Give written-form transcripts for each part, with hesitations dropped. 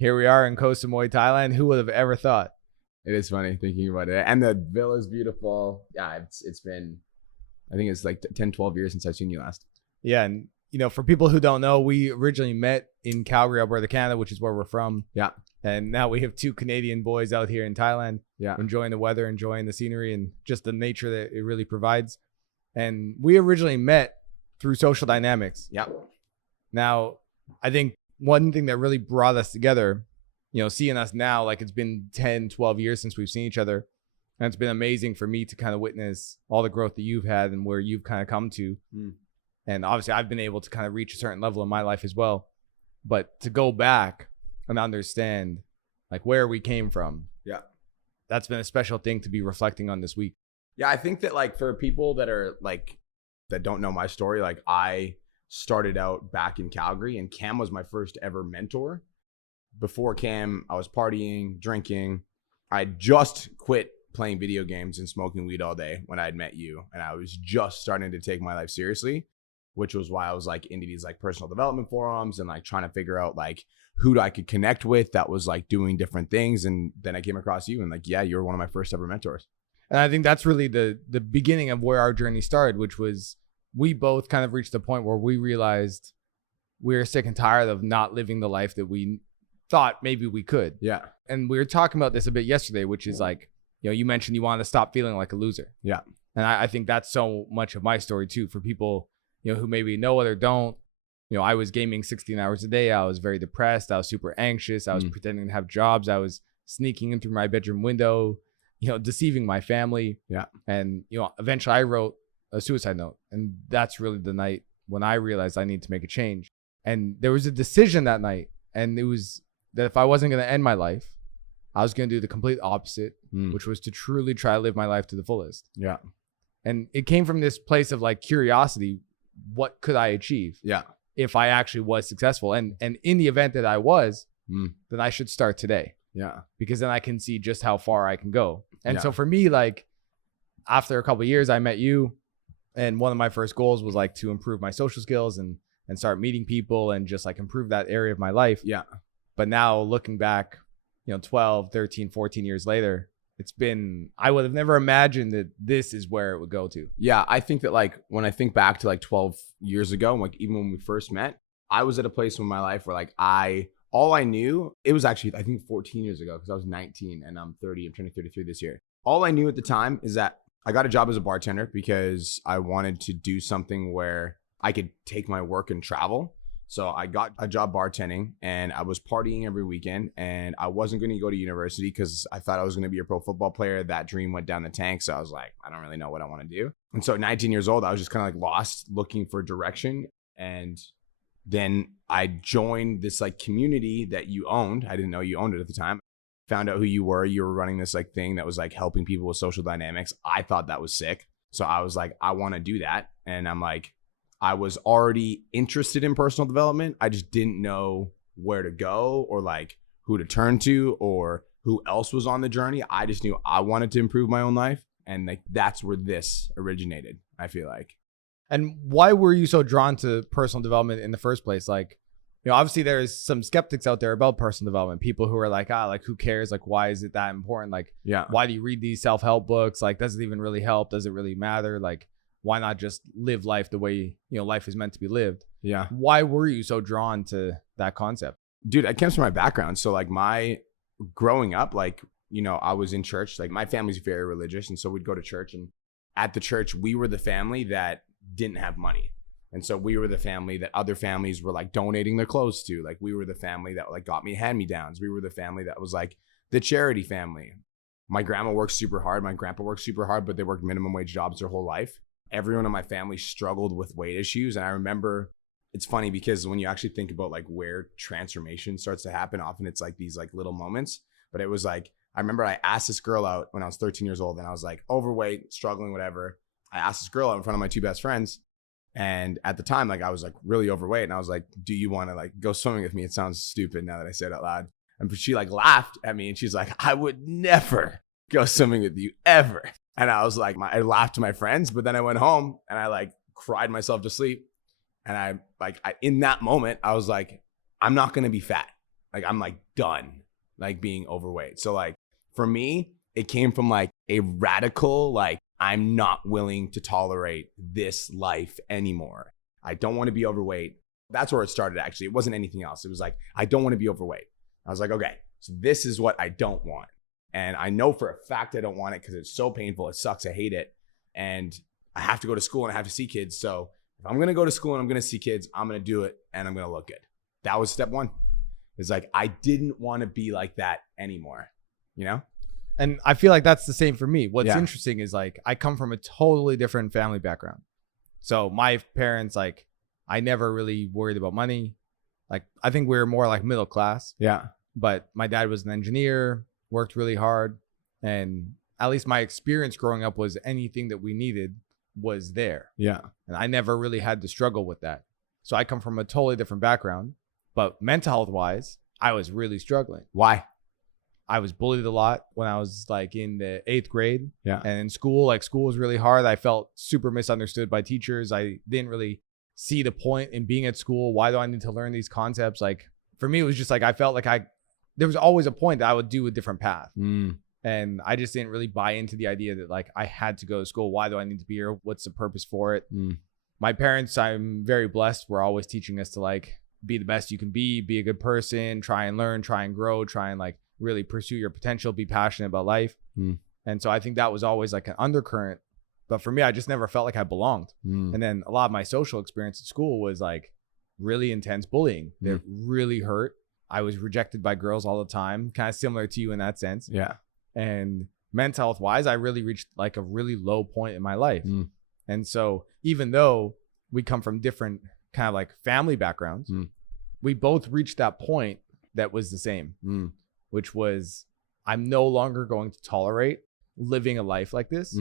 Here we are in Koh Samui, Thailand. Who would have ever thought? It is funny thinking about it. And the villa's beautiful. Yeah, it's been, I think it's like 10, 12 years since I've seen you last. Yeah, and for people who don't know, we originally met in Calgary, Alberta, Canada, which is where we're from. Yeah. And now we have two Canadian boys out here in Thailand, Yeah. enjoying the weather, enjoying the scenery, and just the nature that it really provides. And we originally met through social dynamics. Yeah. Now, I think one thing that really brought us together, seeing us now, like it's been 10, 12 years since we've seen each other. And it's been amazing for me to kind of witness all the growth that you've had and where you've kind of come to. And obviously I've been able to kind of reach a certain level in my life as well. But to go back and understand like where we came from. Yeah. That's been a special thing to be reflecting on this week. Yeah, I think that like for people that are like, that don't know my story, like I started out back in Calgary and Cam was my first ever mentor. Before Cam, I was partying, drinking. I just quit playing video games and smoking weed all day when I had met you. And I was just starting to take my life seriously, which was why I was like into these like personal development forums and like trying to figure out like who I could connect with that was like doing different things. And then I came across you and like, yeah, you were one of my first ever mentors. And I think that's really the beginning of where our journey started, which was we both kind of reached the point where we realized we were sick and tired of not living the life that we thought maybe we could. Yeah. And we were talking about this a bit yesterday, which is like, you mentioned you wanted to stop feeling like a loser. Yeah. And I think that's so much of my story too, for people, who maybe know it or don't. I was gaming 16 hours a day. I was very depressed. I was super anxious. I was pretending to have jobs. I was sneaking in through my bedroom window, deceiving my family. Yeah. And, eventually I wrote a suicide note. And that's really the night when I realized I need to make a change. And there was a decision that night. And it was that if I wasn't going to end my life, I was going to do the complete opposite, which was to truly try to live my life to the fullest. Yeah. And it came from this place of like curiosity. What could I achieve? Yeah. If I actually was successful. And in the event that I was, then I should start today. Yeah. Because then I can see just how far I can go. And Yeah. so for me, like after a couple of years, I met you. And one of my first goals was like to improve my social skills and start meeting people and just like improve that area of my life. Yeah. But now looking back, 12, 13, 14 years later, I would have never imagined that this is where it would go to. Yeah. I think that like when I think back to like 12 years ago, like even when we first met, I was at a place in my life where like all I knew, it was actually, I think 14 years ago, because I was 19 and I'm 30, I'm turning 33 this year. All I knew at the time is that I got a job as a bartender because I wanted to do something where I could take my work and travel. So I got a job bartending and I was partying every weekend and I wasn't going to go to university because I thought I was going to be a pro football player. That dream went down the tank. So I was like, I don't really know what I want to do. And so at 19 years old, I was just kind of like lost looking for direction. And then I joined this like community that you owned. I didn't know you owned it at the time. Found out who you were. You were running this like thing that was like helping people with social dynamics. I thought that was sick. So I was like, I want to do that. And I'm like, I was already interested in personal development. I just didn't know where to go or like who to turn to or who else was on the journey. I just knew I wanted to improve my own life. And like, that's where this originated, I feel like. And why were you so drawn to personal development in the first place? Like, obviously there's some skeptics out there about personal development. People who are like, like who cares? Like, why is it that important? Like, yeah, why do you read these self-help books? Like, does it even really help? Does it really matter? Like, why not just live life the way, life is meant to be lived? Yeah. Why were you so drawn to that concept? Dude, it comes from my background. So like my growing up, like, I was in church, like my family's very religious. And so we'd go to church and at the church, we were the family that didn't have money. And so we were the family that other families were like donating their clothes to. Like we were the family that like got me hand-me-downs. We were the family that was like the charity family. My grandma worked super hard. My grandpa worked super hard, but they worked minimum wage jobs their whole life. Everyone in my family struggled with weight issues. And I remember, it's funny because when you actually think about like where transformation starts to happen, often it's like these like little moments. But it was like, I remember I asked this girl out when I was 13 years old and I was like overweight, struggling, whatever. I asked this girl out in front of my two best friends. And at the time, like I was like really overweight and I was like, do you want to like go swimming with me? It sounds stupid now that I say it out loud. And she like laughed at me and she's like, I would never go swimming with you ever. And I was like, I laughed to my friends, but then I went home and I like cried myself to sleep. And in that moment, I was like, I'm not going to be fat. Like I'm like done like being overweight. So like for me, it came from like a radical, like I'm not willing to tolerate this life anymore. I don't want to be overweight. That's where it started actually. It wasn't anything else. It was like, I don't want to be overweight. I was like, okay, so this is what I don't want. And I know for a fact I don't want it because it's so painful. It sucks. I hate it. And I have to go to school and I have to see kids. So if I'm going to go to school and I'm going to see kids, I'm going to do it and I'm going to look good. That was step one. It's like, I didn't want to be like that anymore, you know? And I feel like that's the same for me. What's Yeah. interesting is like, I come from a totally different family background. So my parents, like, I never really worried about money. Like, I think we were more like middle class. Yeah. But my dad was an engineer, worked really hard. And at least my experience growing up was anything that we needed was there. Yeah. And I never really had to struggle with that. So I come from a totally different background. But mental health wise, I was really struggling. Why? I was bullied a lot when I was like in the 8th grade. Yeah. And in school, like school was really hard. I felt super misunderstood by teachers. I didn't really see the point in being at school. Why do I need to learn these concepts? Like for me, it was just like, I felt like there was always a point that I would do a different path. And I just didn't really buy into the idea that like I had to go to school. Why do I need to be here? What's the purpose for it? My parents, I'm very blessed, were always teaching us to like be the best you can be a good person, try and learn, try and grow, try and like really pursue your potential, be passionate about life. And so I think that was always like an undercurrent. But for me, I just never felt like I belonged. And then a lot of my social experience at school was like really intense bullying that really hurt. I was rejected by girls all the time, kind of similar to you in that sense. Yeah. And mental health wise, I really reached like a really low point in my life. And so even though we come from different kind of like family backgrounds, we both reached that point that was the same, which was I'm no longer going to tolerate living a life like this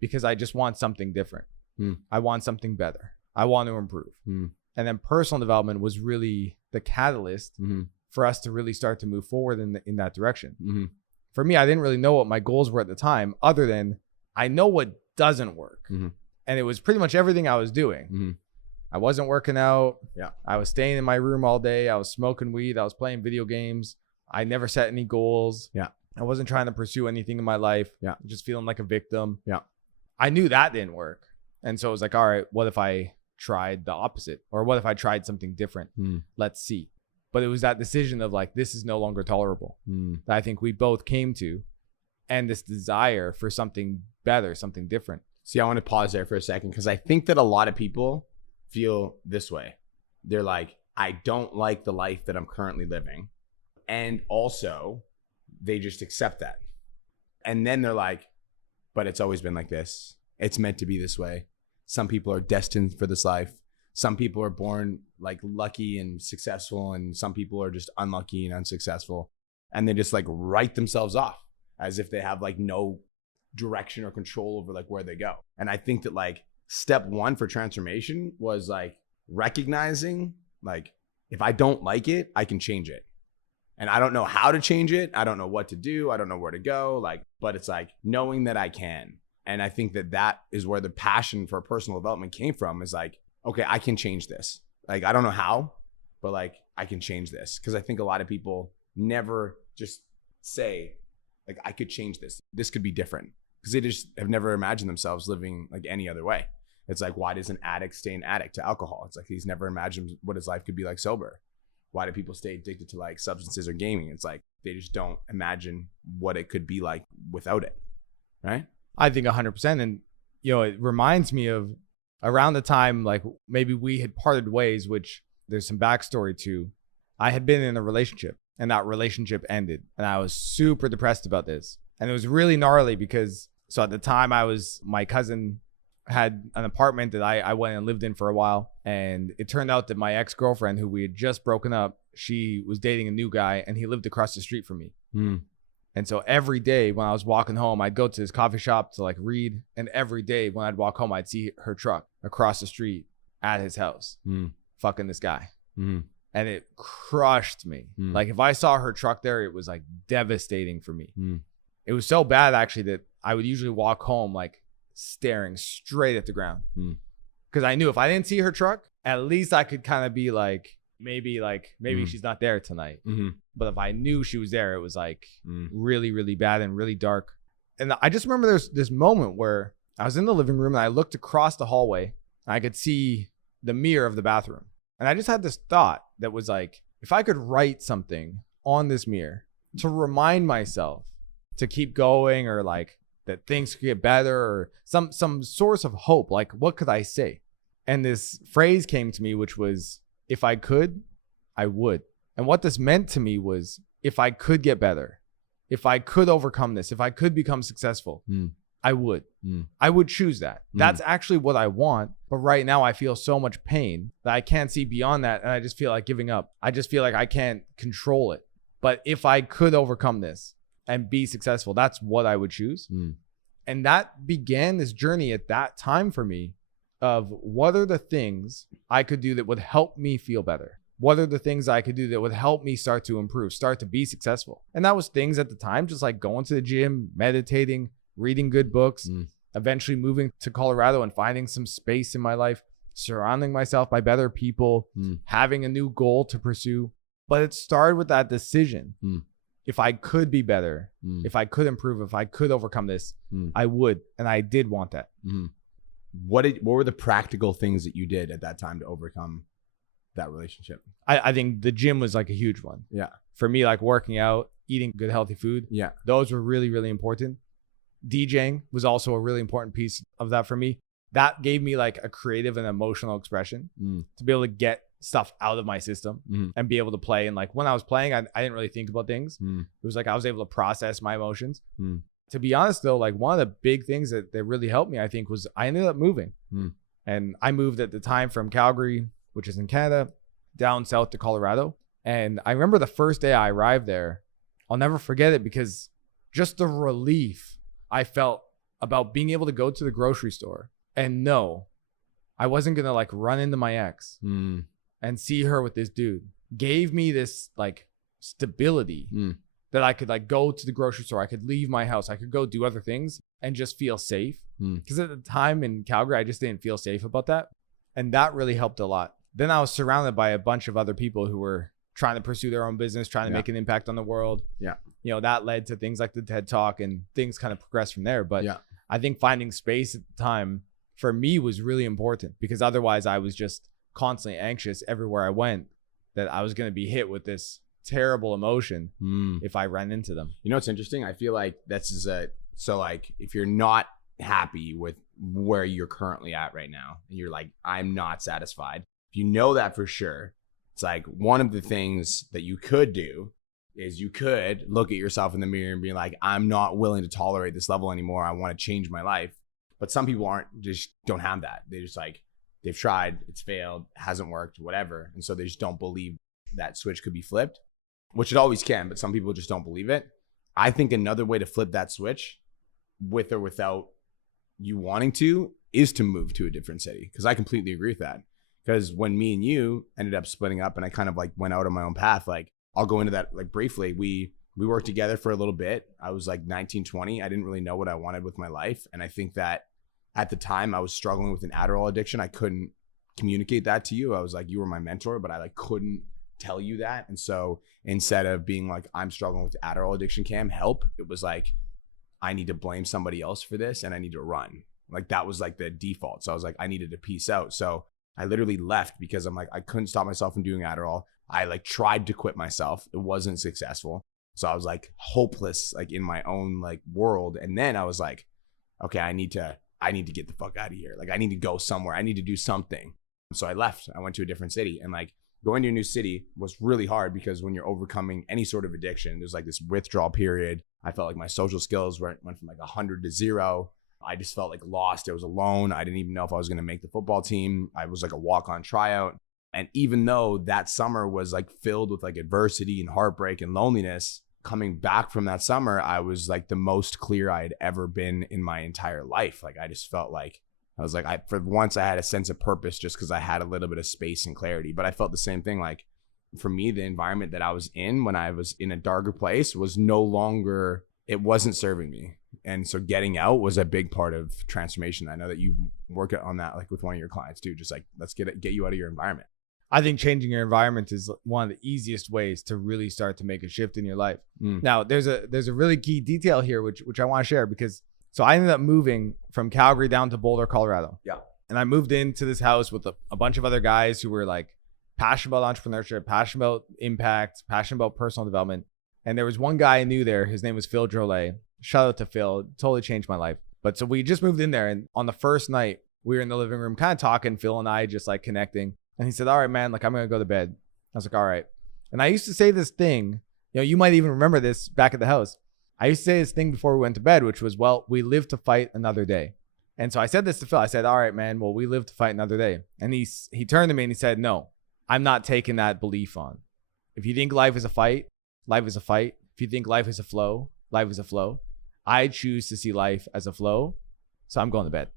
because I just want something different. I want something better. I want to improve. And then personal development was really the catalyst for us to really start to move forward in that direction. For me, I didn't really know what my goals were at the time, other than I know what doesn't work. And it was pretty much everything I was doing. I wasn't working out. Yeah. I was staying in my room all day. I was smoking weed. I was playing video games. I never set any goals. Yeah. I wasn't trying to pursue anything in my life. Yeah. Just feeling like a victim. Yeah. I knew that didn't work. And so it was like, all right, what if I tried the opposite? Or what if I tried something different? Let's see. But it was that decision of like, this is no longer tolerable that I think we both came to, and this desire for something better, something different. See, I want to pause there for a second because I think that a lot of people feel this way. They're like, I don't like the life that I'm currently living. And also, they just accept that. And then they're like, but it's always been like this. It's meant to be this way. Some people are destined for this life. Some people are born like lucky and successful, and some people are just unlucky and unsuccessful. And they just like write themselves off as if they have like no direction or control over like where they go. And I think that like step one for transformation was like recognizing like, if I don't like it, I can change it. And I don't know how to change it. I don't know what to do. I don't know where to go. Like, but it's like knowing that I can. And I think that that is where the passion for personal development came from, is like, okay, I can change this. Like, I don't know how, but like, I can change this. Cause I think a lot of people never just say like, I could change this. This could be different. Cause they just have never imagined themselves living like any other way. It's like, why does an addict stay an addict to alcohol? It's like, he's never imagined what his life could be like sober. Why do people stay addicted to like substances or gaming? It's like, they just don't imagine what it could be like without it. Right? I think 100%. And, you know, it reminds me of around the time, like maybe we had parted ways, which there's some backstory to. I had been in a relationship and that relationship ended, and I was super depressed about this. And it was really gnarly because, so at the time my cousin had an apartment that I went and lived in for a while. And it turned out that my ex-girlfriend, who we had just broken up, she was dating a new guy and he lived across the street from me. And so every day when I was walking home, I'd go to his coffee shop to like read. And every day when I'd walk home, I'd see her truck across the street at his house, fucking this guy. And it crushed me. Like if I saw her truck there, it was like devastating for me. It was so bad actually that I would usually walk home like staring straight at the ground. Because I knew if I didn't see her truck, at least I could kind of be like, maybe she's not there tonight. Mm-hmm. But if I knew she was there, it was like really, really bad and really dark. And I just remember there's this moment where I was in the living room and I looked across the hallway and I could see the mirror of the bathroom. And I just had this thought that was like, if I could write something on this mirror to remind myself to keep going, or like that things could get better, or some source of hope, like what could I say? And this phrase came to me, which was, if I could, I would. And what this meant to me was, if I could get better, if I could overcome this, if I could become successful, I would. I would choose that. That's actually what I want. But right now I feel so much pain that I can't see beyond that. And I just feel like giving up. I just feel like I can't control it. But if I could overcome this and be successful, that's what I would choose. And that began this journey at that time for me of what are the things I could do that would help me feel better? What are the things I could do that would help me start to improve, start to be successful? And that was things at the time, just like going to the gym, meditating, reading good books, eventually moving to Colorado and finding some space in my life, surrounding myself by better people, having a new goal to pursue. But it started with that decision. If I could be better, if I could improve, if I could overcome this, I would. And I did want that. What were the practical things that you did at that time to overcome that relationship? I think the gym was like a huge one. Yeah. For me, like working out, eating good, healthy food. Yeah. Those were really, really important. DJing was also a really important piece of that for me. That gave me like a creative and emotional expression to be able to get stuff out of my system and be able to play. And like when I was playing, I didn't really think about things. It was like I was able to process my emotions. To be honest though, like one of the big things that really helped me, I think, was I ended up moving. And I moved at the time from Calgary, which is in Canada, down south to Colorado. And I remember the first day I arrived there, I'll never forget it, because just the relief I felt about being able to go to the grocery store and know I wasn't going to like run into my ex and see her with this dude gave me this like stability that I could like go to the grocery store. I could leave my house. I could go do other things and just feel safe. Because at the time in Calgary, I just didn't feel safe about that. And that really helped a lot. Then I was surrounded by a bunch of other people who were trying to pursue their own business, trying to make an impact on the world. Yeah. You know, that led to things like the TED Talk, and things kind of progressed from there. But I think finding space at the time for me was really important, because otherwise I was just constantly anxious everywhere I went that I was going to be hit with this terrible emotion if I ran into them. You know, what's interesting? I feel like this is so like if you're not happy with where you're currently at right now and you're like, I'm not satisfied, if you know that for sure, it's like one of the things that you could do is you could look at yourself in the mirror and be like, I'm not willing to tolerate this level anymore. I want to change my life. But some people don't have that. They just like, they've tried, it's failed, hasn't worked, whatever. And so they just don't believe that switch could be flipped, which it always can, but some people just don't believe it. I think another way to flip that switch, with or without you wanting to, is to move to a different city. Because I completely agree with that. Because when me and you ended up splitting up and I kind of like went out on my own path, like I'll go into that like briefly. We worked together for a little bit. I was like 19, 20. I didn't really know what I wanted with my life. And I think that at the time I was struggling with an Adderall addiction. I couldn't communicate that to you. I was like, you were my mentor, but I like couldn't tell you that. And so instead of being like, I'm struggling with Adderall addiction, Cam, help, it was like, I need to blame somebody else for this and I need to run. Like that was like the default. So I was like, I needed to peace out. So I literally left because I'm like, I couldn't stop myself from doing Adderall. I like tried to quit myself. It wasn't successful. So I was like hopeless, like in my own like world. And then I was like, okay, I need to get the fuck out of here. Like I need to go somewhere. I need to do something. So I left. I went to a different city, and like going to a new city was really hard because when you're overcoming any sort of addiction, there's like this withdrawal period. I felt like my social skills went from like 100 to 0. I just felt like lost. I was alone. I didn't even know if I was going to make the football team. I was like a walk-on tryout. And even though that summer was like filled with like adversity and heartbreak and loneliness, coming back from that summer, I was like the most clear I had ever been in my entire life. Like I just felt like I was like, for once I had a sense of purpose just because I had a little bit of space and clarity. But I felt the same thing. Like for me, the environment that I was in when I was in a darker place was no longer, it wasn't serving me. And so getting out was a big part of transformation. I know that you work on that like with one of your clients too, just like let's get you out of your environment. I think changing your environment is one of the easiest ways to really start to make a shift in your life. Now, there's a really key detail here, which I want to share, because so I ended up moving from Calgary down to Boulder, Colorado. Yeah. And I moved into this house with a bunch of other guys who were like passionate about entrepreneurship, passionate about impact, passionate about personal development. And there was one guy I knew there. His name was Phil Drolet. Shout out to Phil. Totally changed my life. But so we just moved in there. And on the first night, we were in the living room kind of talking, Phil and I just like connecting. And he said, all right, man, like I'm going to go to bed. I was like, all right. And I used to say this thing, you might even remember this back at the house. I used to say this thing before we went to bed, which was, well, we live to fight another day. And so I said this to Phil. I said, all right, man, well, we live to fight another day. And he turned to me and he said, no, I'm not taking that belief on. If you think life is a fight, life is a fight. If you think life is a flow, life is a flow. I choose to see life as a flow. So I'm going to bed.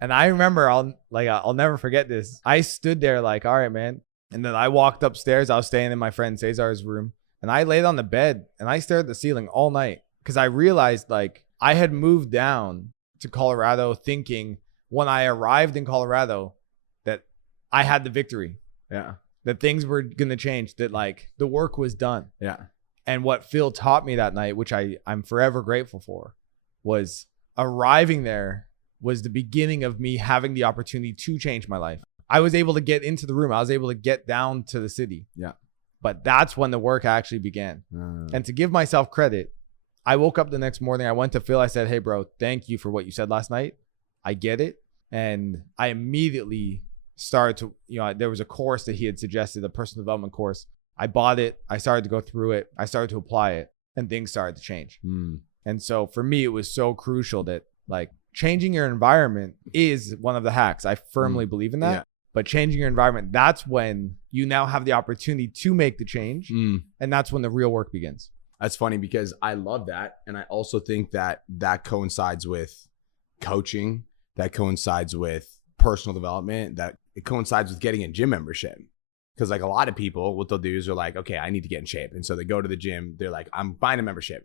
And I remember, I'll never forget this. I stood there like, all right, man. And then I walked upstairs. I was staying in my friend Cesar's room. And I laid on the bed and I stared at the ceiling all night because I realized like I had moved down to Colorado thinking when I arrived in Colorado that I had the victory. Yeah. That things were going to change, that like the work was done. Yeah. And what Phil taught me that night, which I'm forever grateful for, was arriving there was the beginning of me having the opportunity to change my life. I was able to get into the room. I was able to get down to the city. Yeah. But that's when the work actually began. And to give myself credit, I woke up the next morning. I went to Phil. I said, hey, bro, thank you for what you said last night. I get it. And I immediately started to, there was a course that he had suggested, a personal development course. I bought it. I started to go through it. I started to apply it and things started to change. And so for me, it was so crucial that like changing your environment is one of the hacks. I firmly believe in that. Yeah. But changing your environment, that's when you now have the opportunity to make the change. And that's when the real work begins. That's funny because I love that. And I also think that coincides with coaching, that coincides with personal development, that it coincides with getting a gym membership. Because like a lot of people, what they'll do is they're like, okay, I need to get in shape. And so they go to the gym. They're like, I'm buying a membership.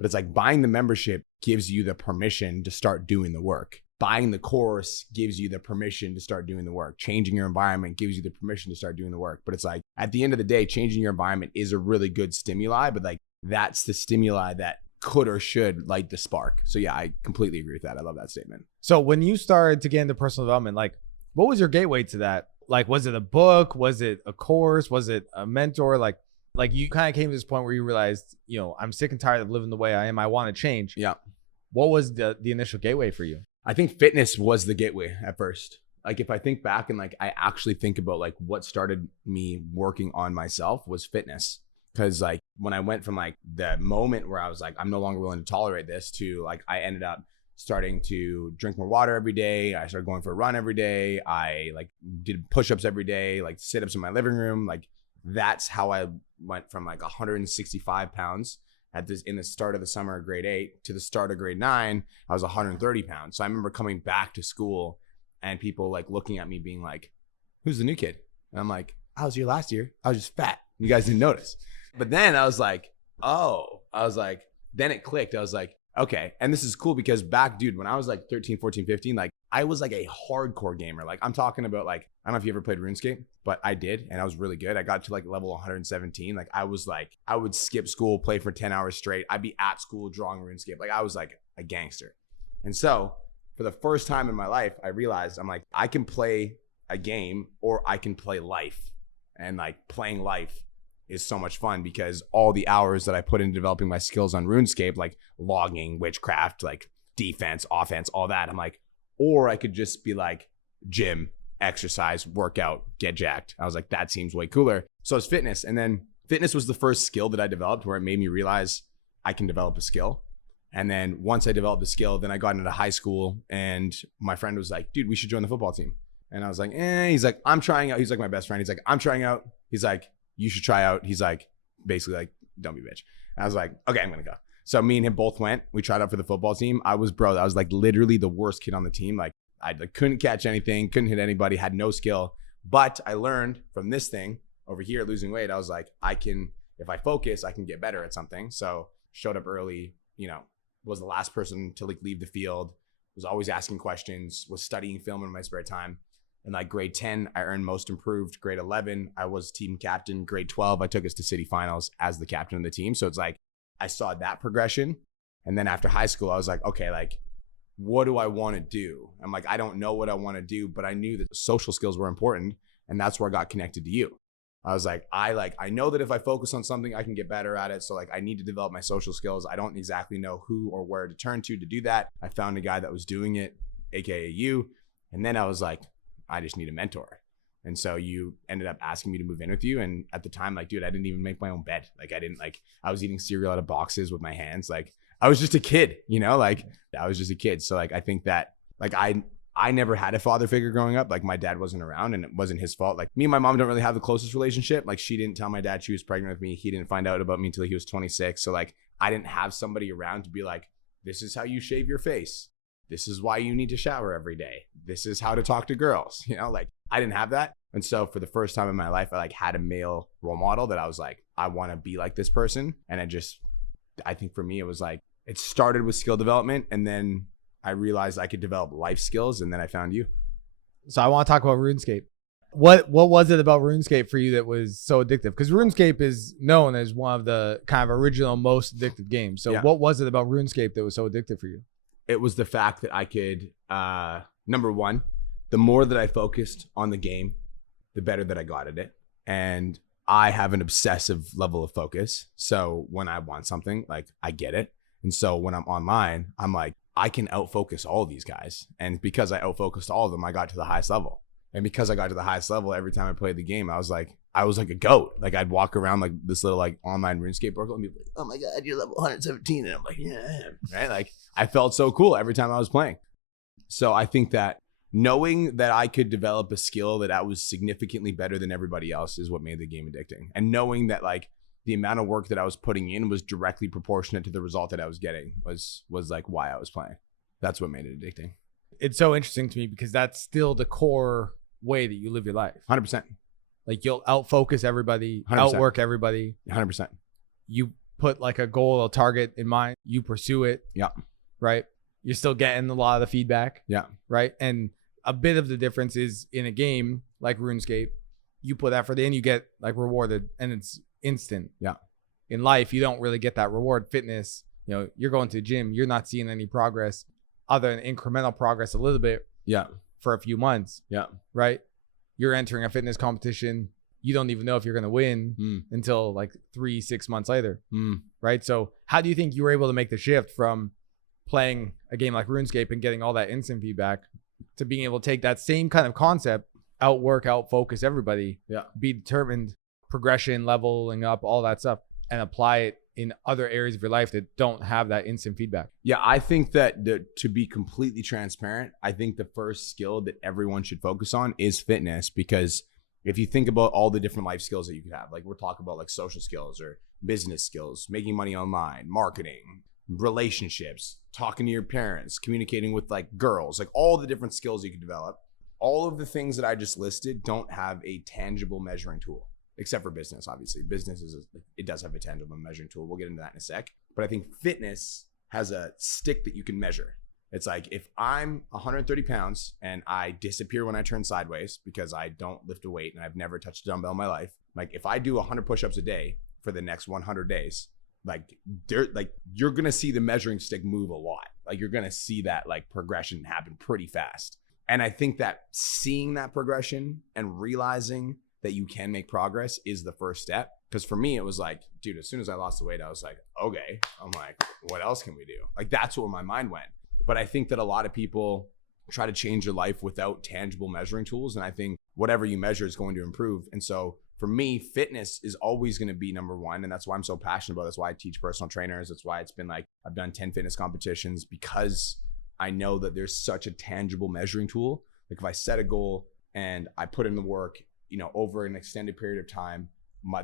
But it's like buying the membership gives you the permission to start doing the work. Buying the course gives you the permission to start doing the work. Changing your environment gives you the permission to start doing the work. But it's like, at the end of the day, changing your environment is a really good stimuli, but like that's the stimuli that could or should light the spark. So yeah, I completely agree with that. I love that statement. So when you started to get into personal development, like what was your gateway to that? Like, was it a book? Was it a course? Was it a mentor? Like you kind of came to this point where you realized, I'm sick and tired of living the way I am. I want to change. Yeah. What was the initial gateway for you? I think fitness was the gateway at first. Like if I think back and like I actually think about like what started me working on myself was fitness. Cause like when I went from like the moment where I was like, I'm no longer willing to tolerate this to like, I ended up starting to drink more water every day. I started going for a run every day. I like did push-ups every day, like sit-ups in my living room. Like that's how I went from like 165 pounds in the start of the summer of grade 8 to the start of grade 9, I was 130 pounds. So I remember coming back to school and people like looking at me being like, who's the new kid? And I'm like, I was here last year. I was just fat. You guys didn't notice. But then I was like, then it clicked. I was like, okay. And this is cool because back, dude, when I was like 13, 14, 15, like I was like a hardcore gamer. Like I'm talking about like, I don't know if you ever played RuneScape, but I did. And I was really good. I got to like level 117. Like I would skip school, play for 10 hours straight. I'd be at school drawing RuneScape. Like I was like a gangster. And so for the first time in my life, I realized I'm like, I can play a game or I can play life. And like playing life is so much fun because all the hours that I put into developing my skills on RuneScape, like logging, witchcraft, like defense, offense, all that. I'm like, or I could just be like gym, exercise, workout, get jacked. I was like, that seems way cooler. So it's fitness. And then fitness was the first skill that I developed where it made me realize I can develop a skill. And then once I developed the skill, then I got into high school and my friend was like, dude, we should join the football team. And I was like, He's like, I'm trying out. He's like my best friend. He's like, I'm trying out. He's like, you should try out. He's like, basically like, don't be a bitch. And I was like, okay, I'm going to go. So me and him both went. We tried out for the football team. I was like literally the worst kid on the team. Like I like, couldn't catch anything, couldn't hit anybody, had no skill. But I learned from this thing over here, losing weight. I was like, if I focus, I can get better at something. So showed up early, was the last person to like leave the field, was always asking questions, was studying film in my spare time. In like grade 10, I earned most improved. Grade 11, I was team captain. Grade 12, I took us to city finals as the captain of the team. So it's like, I saw that progression. And then after high school, I was like, okay, like, what do I want to do? I'm like, I don't know what I want to do, but I knew that social skills were important. And that's where I got connected to you. I was like, I know that if I focus on something, I can get better at it. So like, I need to develop my social skills. I don't exactly know who or where to turn to do that. I found a guy that was doing it, AKA you. And then I was like, I just need a mentor. And so you ended up asking me to move in with you. And at the time, like, dude, I didn't even make my own bed. Like I was eating cereal out of boxes with my hands. Like I was just a kid, like I was just a kid. So like, I think that like I never had a father figure growing up. Like my dad wasn't around and it wasn't his fault. Like me and my mom don't really have the closest relationship. Like she didn't tell my dad she was pregnant with me. He didn't find out about me until he was 26. So like, I didn't have somebody around to be like, this is how you shave your face. This is why you need to shower every day. This is how to talk to girls. Like I didn't have that. And so for the first time in my life, I like had a male role model that I was like, I want to be like this person. And I think for me, it was like, it started with skill development. And then I realized I could develop life skills. And then I found you. So I want to talk about RuneScape. What was it about RuneScape for you that was so addictive? Because RuneScape is known as one of the kind of original most addictive games. So What was it about RuneScape that was so addictive for you? It was the fact that I could, number one, the more that I focused on the game, the better that I got at it. And I have an obsessive level of focus. So when I want something, like I get it. And so when I'm online, I'm like, I can outfocus all these guys. And because I outfocused all of them, I got to the highest level. And because I got to the highest level, every time I played the game, I was like a goat. Like I'd walk around like this little like online RuneScape circle and be like, oh my God, you're level 117. And I'm like, yeah, I am. Right? Like I felt so cool every time I was playing. So I think that knowing that I could develop a skill that I was significantly better than everybody else is what made the game addicting. And knowing that like the amount of work that I was putting in was directly proportionate to the result that I was getting was like why I was playing. That's what made it addicting. It's so interesting to me because that's still the core way that you live your life. 100%. Like you'll outfocus everybody, 100%. Outwork everybody. 100%. You put like a goal, a target in mind, you pursue it. Yeah. Right. You're still getting a lot of the feedback. Yeah. Right. And a bit of the difference is in a game like RuneScape, you put effort in, you get like rewarded and it's instant. Yeah. In life, you don't really get that reward. Fitness, you're going to the gym, you're not seeing any progress other than incremental progress a little bit. Yeah. For a few months. Yeah. Right. You're entering a fitness competition. You don't even know if you're going to win until like 3-6 months later. Right. So how do you think you were able to make the shift from playing a game like RuneScape and getting all that instant feedback to being able to take that same kind of concept, outwork, outfocus everybody, be determined, progression, leveling up, all that stuff, and apply it in other areas of your life that don't have that instant feedback? Yeah, I think that to be completely transparent, I think the first skill that everyone should focus on is fitness, because if you think about all the different life skills that you could have, like we're talking about like social skills or business skills, making money online, marketing, relationships, talking to your parents, communicating with like girls, like all the different skills you could develop, all of the things that I just listed don't have a tangible measuring tool. Except for business, obviously. Business it does have a tangible measuring tool. We'll get into that in a sec. But I think fitness has a stick that you can measure. It's like if I'm 130 pounds and I disappear when I turn sideways because I don't lift a weight and I've never touched a dumbbell in my life, like if I do 100 push-ups a day for the next 100 days, you're gonna see the measuring stick move a lot. Like you're gonna see that like progression happen pretty fast. And I think that seeing that progression and realizing that you can make progress is the first step. Because for me, it was like, dude, as soon as I lost the weight, I was like, okay. I'm like, what else can we do? Like, that's where my mind went. But I think that a lot of people try to change their life without tangible measuring tools. And I think whatever you measure is going to improve. And so for me, fitness is always going to be number one. And that's why I'm so passionate about it. That's why I teach personal trainers. That's why it's been like, I've done 10 fitness competitions, because I know that there's such a tangible measuring tool. Like if I set a goal and I put in the work, over an extended period of time,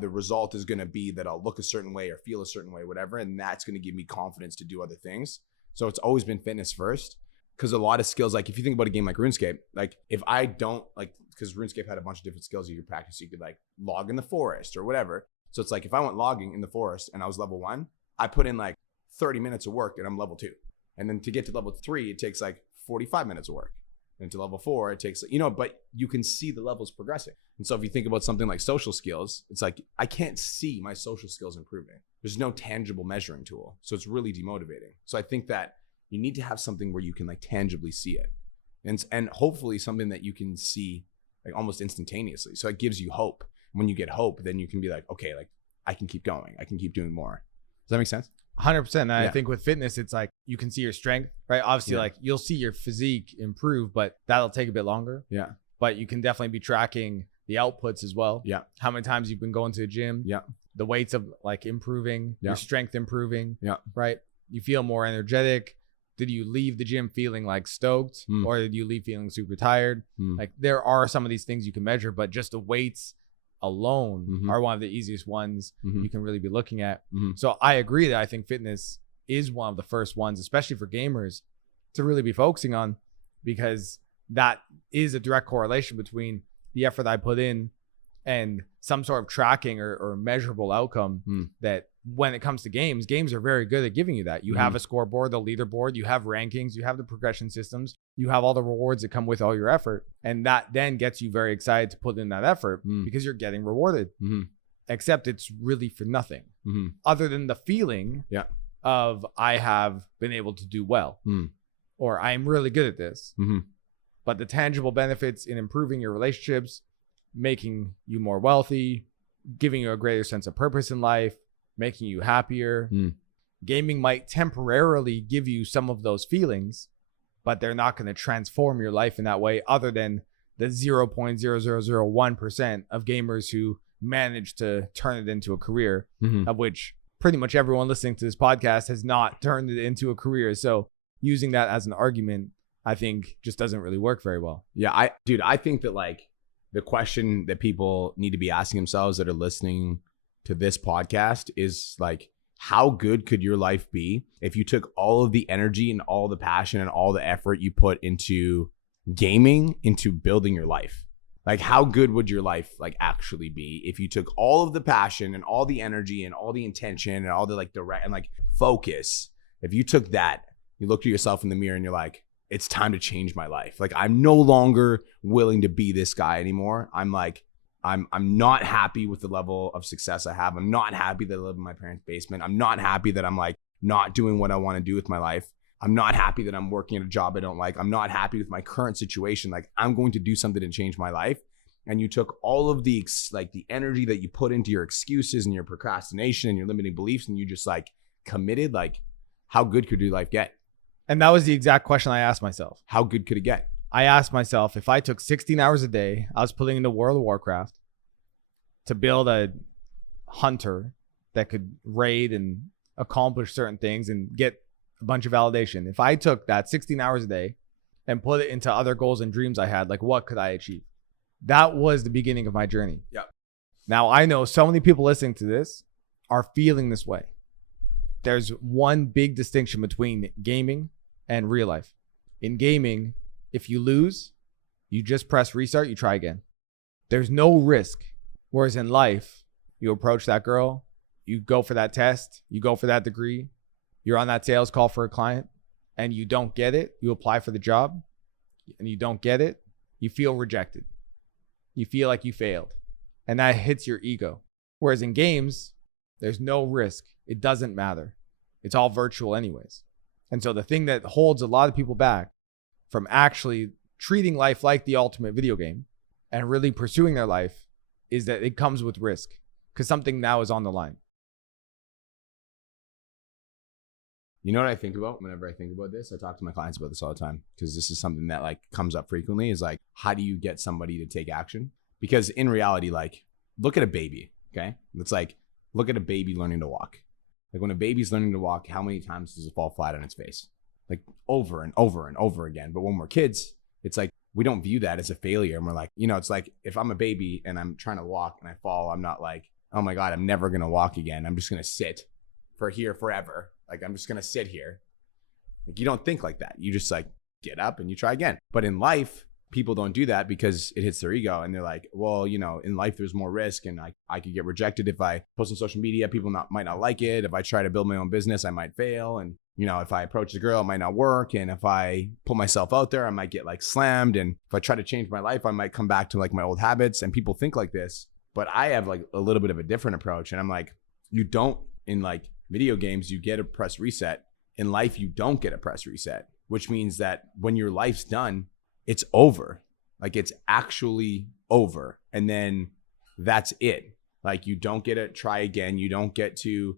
the result is going to be that I'll look a certain way or feel a certain way, whatever. And that's going to give me confidence to do other things. So it's always been fitness first, because a lot of skills, like if you think about a game like RuneScape, like if I don't because RuneScape had a bunch of different skills you could practice. You could like log in the forest or whatever. So it's like, if I went logging in the forest and I was level 1, I put in like 30 minutes of work and I'm level 2. And then to get to level 3, it takes like 45 minutes of work. And to level 4, it takes, but you can see the levels progressing. And so if you think about something like social skills, it's like, I can't see my social skills improving. There's no tangible measuring tool. So it's really demotivating. So I think that you need to have something where you can like tangibly see it. And hopefully something that you can see like almost instantaneously. So it gives you hope. When you get hope, then you can be like, okay, like I can keep going. I can keep doing more. Does that make sense? 100%. And I think with fitness, it's like you can see your strength, right? Obviously, like you'll see your physique improve, but that'll take a bit longer. Yeah. But you can definitely be tracking the outputs as well. Yeah. How many times you've been going to the gym. Yeah. The weights of like improving, your strength improving. Yeah. Right. You feel more energetic. Did you leave the gym feeling like stoked or did you leave feeling super tired? Like there are some of these things you can measure, but just the weights alone are one of the easiest ones you can really be looking at. So I agree that I think fitness is one of the first ones, especially for gamers, to really be focusing on, because that is a direct correlation between the effort I put in and some sort of tracking or measurable outcome that when it comes to games are very good at giving you that. You have a scoreboard, the leaderboard, you have rankings, you have the progression systems, you have all the rewards that come with all your effort. And that then gets you very excited to put in that effort because you're getting rewarded. Except it's really for nothing other than the feeling of I have been able to do well or I'm really good at this. But the tangible benefits in improving your relationships, making you more wealthy, giving you a greater sense of purpose in life, making you happier. Gaming might temporarily give you some of those feelings, but they're not going to transform your life in that way, other than the 0.0001% of gamers who manage to turn it into a career, of which pretty much everyone listening to this podcast has not turned it into a career. So using that as an argument, I think just doesn't really work very well. Yeah, I think that like the question that people need to be asking themselves that are listening to this podcast is like, how good could your life be if you took all of the energy and all the passion and all the effort you put into gaming into building your life? Like, how good would your life like actually be if you took all of the passion and all the energy and all the intention and all the like direct and like focus? If you took that, you looked at yourself in the mirror and you're like, it's time to change my life. Like, I'm no longer willing to be this guy anymore. I'm like, I'm not happy with the level of success I have. I'm not happy that I live in my parents' basement. I'm not happy that I'm like not doing what I want to do with my life. I'm not happy that I'm working at a job I don't like. I'm not happy with my current situation. Like, I'm going to do something to change my life. And you took all of the like the energy that you put into your excuses and your procrastination and your limiting beliefs, and you just like committed. Like, how good could your life get? And that was the exact question I asked myself. How good could it get? I asked myself, if I took 16 hours a day, I was putting into World of Warcraft to build a hunter that could raid and accomplish certain things and get a bunch of validation. If I took that 16 hours a day and put it into other goals and dreams I had, like what could I achieve? That was the beginning of my journey. Yeah. Now I know so many people listening to this are feeling this way. There's one big distinction between gaming and real life. In gaming, if you lose, you just press restart, you try again. There's no risk. Whereas in life, you approach that girl, you go for that test, you go for that degree, you're on that sales call for a client, and you don't get it, you apply for the job, and you don't get it, you feel rejected. You feel like you failed. And that hits your ego. Whereas in games, there's no risk. It doesn't matter. It's all virtual anyways. And so the thing that holds a lot of people back from actually treating life like the ultimate video game and really pursuing their life is that it comes with risk, because something now is on the line. You know what I think about whenever I think about this? I talk to my clients about this all the time, because this is something that like comes up frequently, is like, how do you get somebody to take action? Because in reality, like, look at a baby, okay? It's like, look at a baby learning to walk. Like, when a baby's learning to walk, how many times does it fall flat on its face? Like, over and over and over again. But when we're kids, it's like, we don't view that as a failure. And we're like, it's like, if I'm a baby and I'm trying to walk and I fall, I'm not like, oh my God, I'm never going to walk again. I'm just going to sit for here forever. Like, I'm just going to sit here. Like, you don't think like that. You just like get up and you try again. But in life, people don't do that because it hits their ego. And they're like, well, in life, there's more risk. And I could get rejected if I post on social media. People might not like it. If I try to build my own business, I might fail. And if I approach the girl, it might not work. And if I put myself out there, I might get like slammed. And if I try to change my life, I might come back to like my old habits. And people think like this, but I have like a little bit of a different approach. And I'm like, you don't, in like video games, you get a press reset. In life, you don't get a press reset, which means that when your life's done, it's over. Like it's actually over. And then that's it. Like you don't get to try again. You don't get to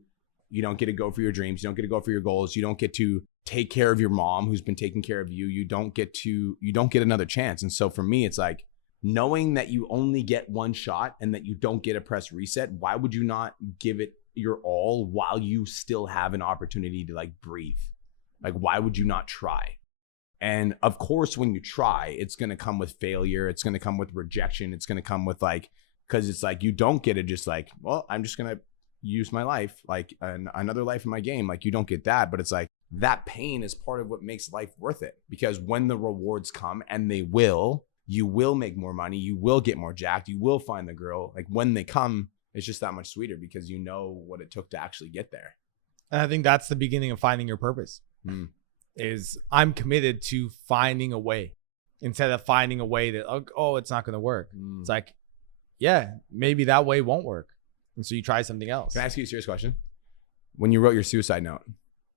go for your dreams. You don't get to go for your goals. You don't get to take care of your mom who's been taking care of you. You don't get another chance. And so for me, it's like knowing that you only get one shot and that you don't get a press reset. Why would you not give it your all while you still have an opportunity to like breathe? Like, why would you not try? And of course, when you try, it's going to come with failure. It's going to come with rejection. It's going to come with like, because it's like, you don't get to just like, well, I'm just going to use my life, like another life in my game. Like you don't get that, but it's like that pain is part of what makes life worth it. Because when the rewards come, and you will make more money. You will get more jacked. You will find the girl. Like when they come, it's just that much sweeter because you know what it took to actually get there. And I think that's the beginning of finding your purpose. Is I'm committed to finding a way instead of finding a way that, oh, it's not going to work. It's like, yeah, maybe that way won't work. And so you try something else. Can I ask you a serious question? When you wrote your suicide note,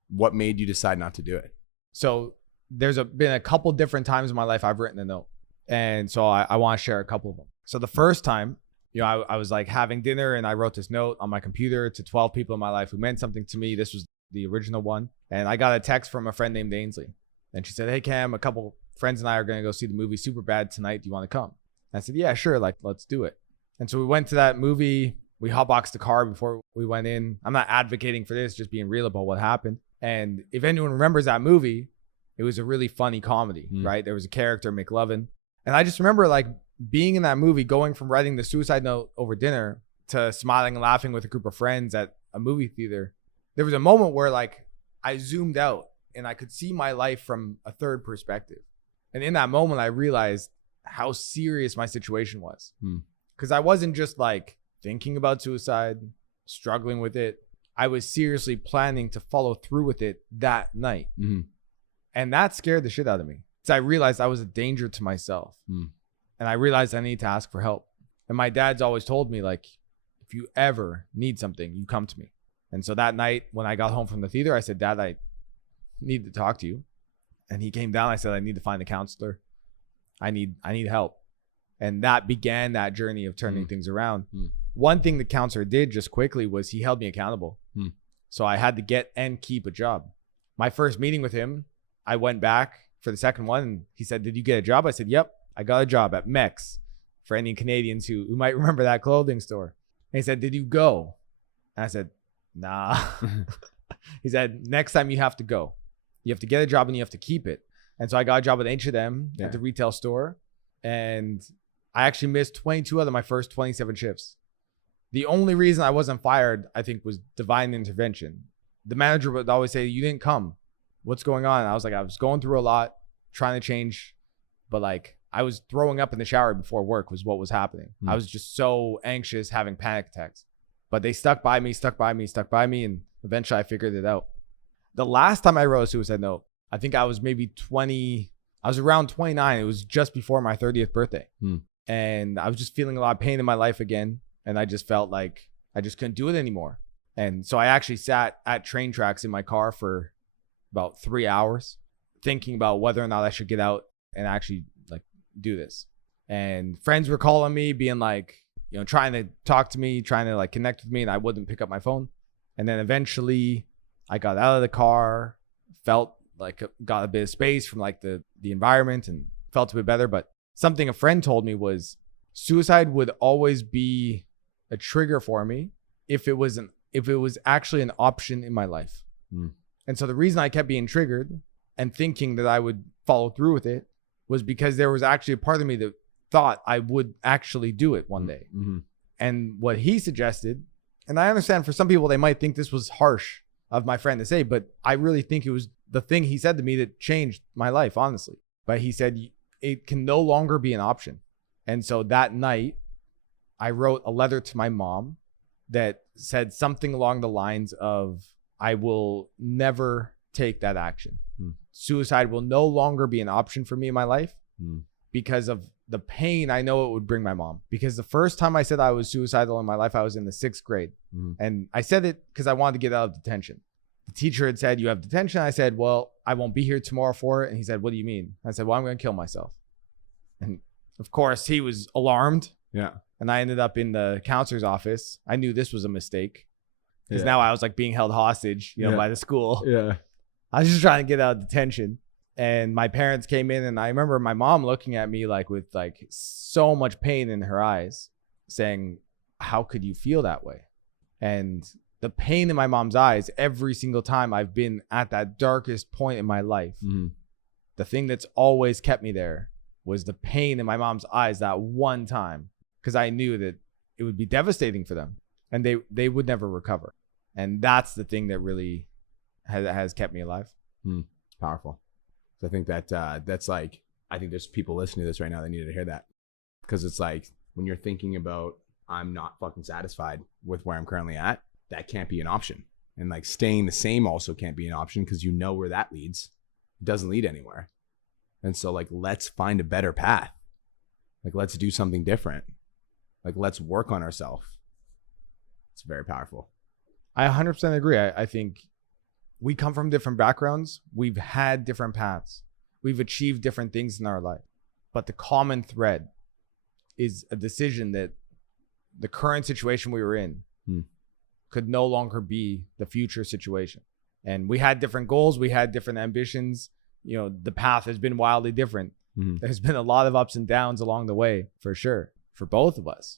what made you decide not to do it? So there's been a couple different times in my life I've written a note. And so I want to share a couple of them. So the first time, I was like having dinner and I wrote this note on my computer to 12 people in my life who meant something to me. This was the original one. And I got a text from a friend named Ainsley. And she said, hey, Cam, a couple friends and I are going to go see the movie Superbad tonight. Do you want to come? And I said, yeah, sure. Like, let's do it. And so we went to that movie. We hotboxed the car before we went in. I'm not advocating for this, just being real about what happened. And if anyone remembers that movie, it was a really funny comedy, right? There was a character, McLovin. And I just remember like being in that movie, going from writing the suicide note over dinner to smiling and laughing with a group of friends at a movie theater. There was a moment where like I zoomed out and I could see my life from a third perspective. And in that moment, I realized how serious my situation was. Because I wasn't just like thinking about suicide, struggling with it. I was seriously planning to follow through with it that night. And that scared the shit out of me. So I realized I was a danger to myself. And I realized I need to ask for help. And my dad's always told me, like, if you ever need something, you come to me. And so that night when I got home from the theater, I said, Dad, I need to talk to you. And he came down. I said, I need to find a counselor. I need help. And that began that journey of turning things around. One thing the counselor did just quickly was he held me accountable. So I had to get and keep a job. My first meeting with him, I went back for the second one. And he said, did you get a job? I said, yep, I got a job at Mex, for any Canadians who might remember that clothing store. And he said, did you go? And I said, nah. He said, next time you have to go. You have to get a job and you have to keep it. And so I got a job at H&M at the retail store. And I actually missed 22 out of my first 27 shifts. The only reason I wasn't fired, I think, was divine intervention. The manager would always say, you didn't come. What's going on? And I was like, I was going through a lot, trying to change. But like, I was throwing up in the shower before work was what was happening. I was just so anxious, having panic attacks. But they stuck by me. And eventually I figured it out. The last time I wrote a suicide note, I think I was maybe 20. I was around 29. It was just before my 30th birthday. And I was just feeling a lot of pain in my life again. And I just felt like I just couldn't do it anymore. And so I actually sat at train tracks in my car for about 3 hours thinking about whether or not I should get out and actually like do this. And friends were calling me, being like, trying to talk to me, trying to like connect with me, and I wouldn't pick up my phone. And then eventually I got out of the car, felt like got a bit of space from like the environment and felt a bit better. But something a friend told me was suicide would always be a trigger for me if it was actually an option in my life. And so the reason I kept being triggered and thinking that I would follow through with it was because there was actually a part of me that thought I would actually do it one day. And what he suggested, and I understand for some people, they might think this was harsh of my friend to say, but I really think it was the thing he said to me that changed my life, honestly. But he said, it can no longer be an option. And so that night, I wrote a letter to my mom that said something along the lines of, I will never take that action. Suicide will no longer be an option for me in my life because of the pain I know it would bring my mom. Because the first time I said I was suicidal in my life, I was in the 6th grade. And I said it because I wanted to get out of detention. The teacher had said, you have detention. I said, well, I won't be here tomorrow for it. And he said, what do you mean? I said, well, I'm going to kill myself. And of course, he was alarmed. Yeah. And I ended up in the counselor's office. I knew this was a mistake because now I was like being held hostage, by the school. Yeah. I was just trying to get out of detention. And my parents came in, and I remember my mom looking at me like with like so much pain in her eyes, saying, how could you feel that way? And the pain in my mom's eyes, every single time I've been at that darkest point in my life, the thing that's always kept me there was the pain in my mom's eyes that one time, because I knew that it would be devastating for them and they would never recover. And that's the thing that really has kept me alive. It's powerful. So I think that's like, I think there's people listening to this right now that needed to hear that, because it's like when you're thinking about, I'm not fucking satisfied with where I'm currently at, that can't be an option. And like staying the same also can't be an option, because you know where that leads. It doesn't lead anywhere. And so like, let's find a better path. Like, let's do something different. Like, let's work on ourselves. It's very powerful. I 100% agree. I think we come from different backgrounds. We've had different paths. We've achieved different things in our life. But the common thread is a decision that the current situation we were in could no longer be the future situation. And we had different goals. We had different ambitions. The path has been wildly different. There's been a lot of ups and downs along the way, for sure, for both of us.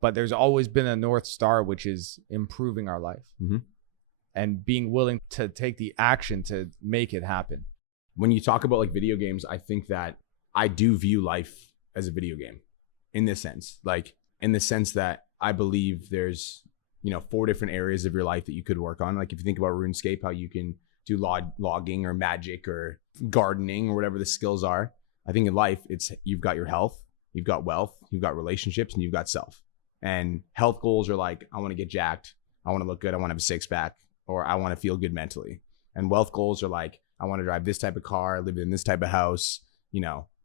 But there's always been a North Star, which is improving our life and being willing to take the action to make it happen. When you talk about like video games, I think that I do view life as a video game in this sense, that I believe there's, 4 different areas of your life that you could work on. Like if you think about RuneScape, how you can do logging or magic or gardening or whatever the skills are. I think in life, you've got your health, you've got wealth, you've got relationships, and you've got self. And health goals are like, I want to get jacked, I want to look good, I want to have a 6-pack, or I want to feel good mentally. And wealth goals are like, I want to drive this type of car, live in this type of house,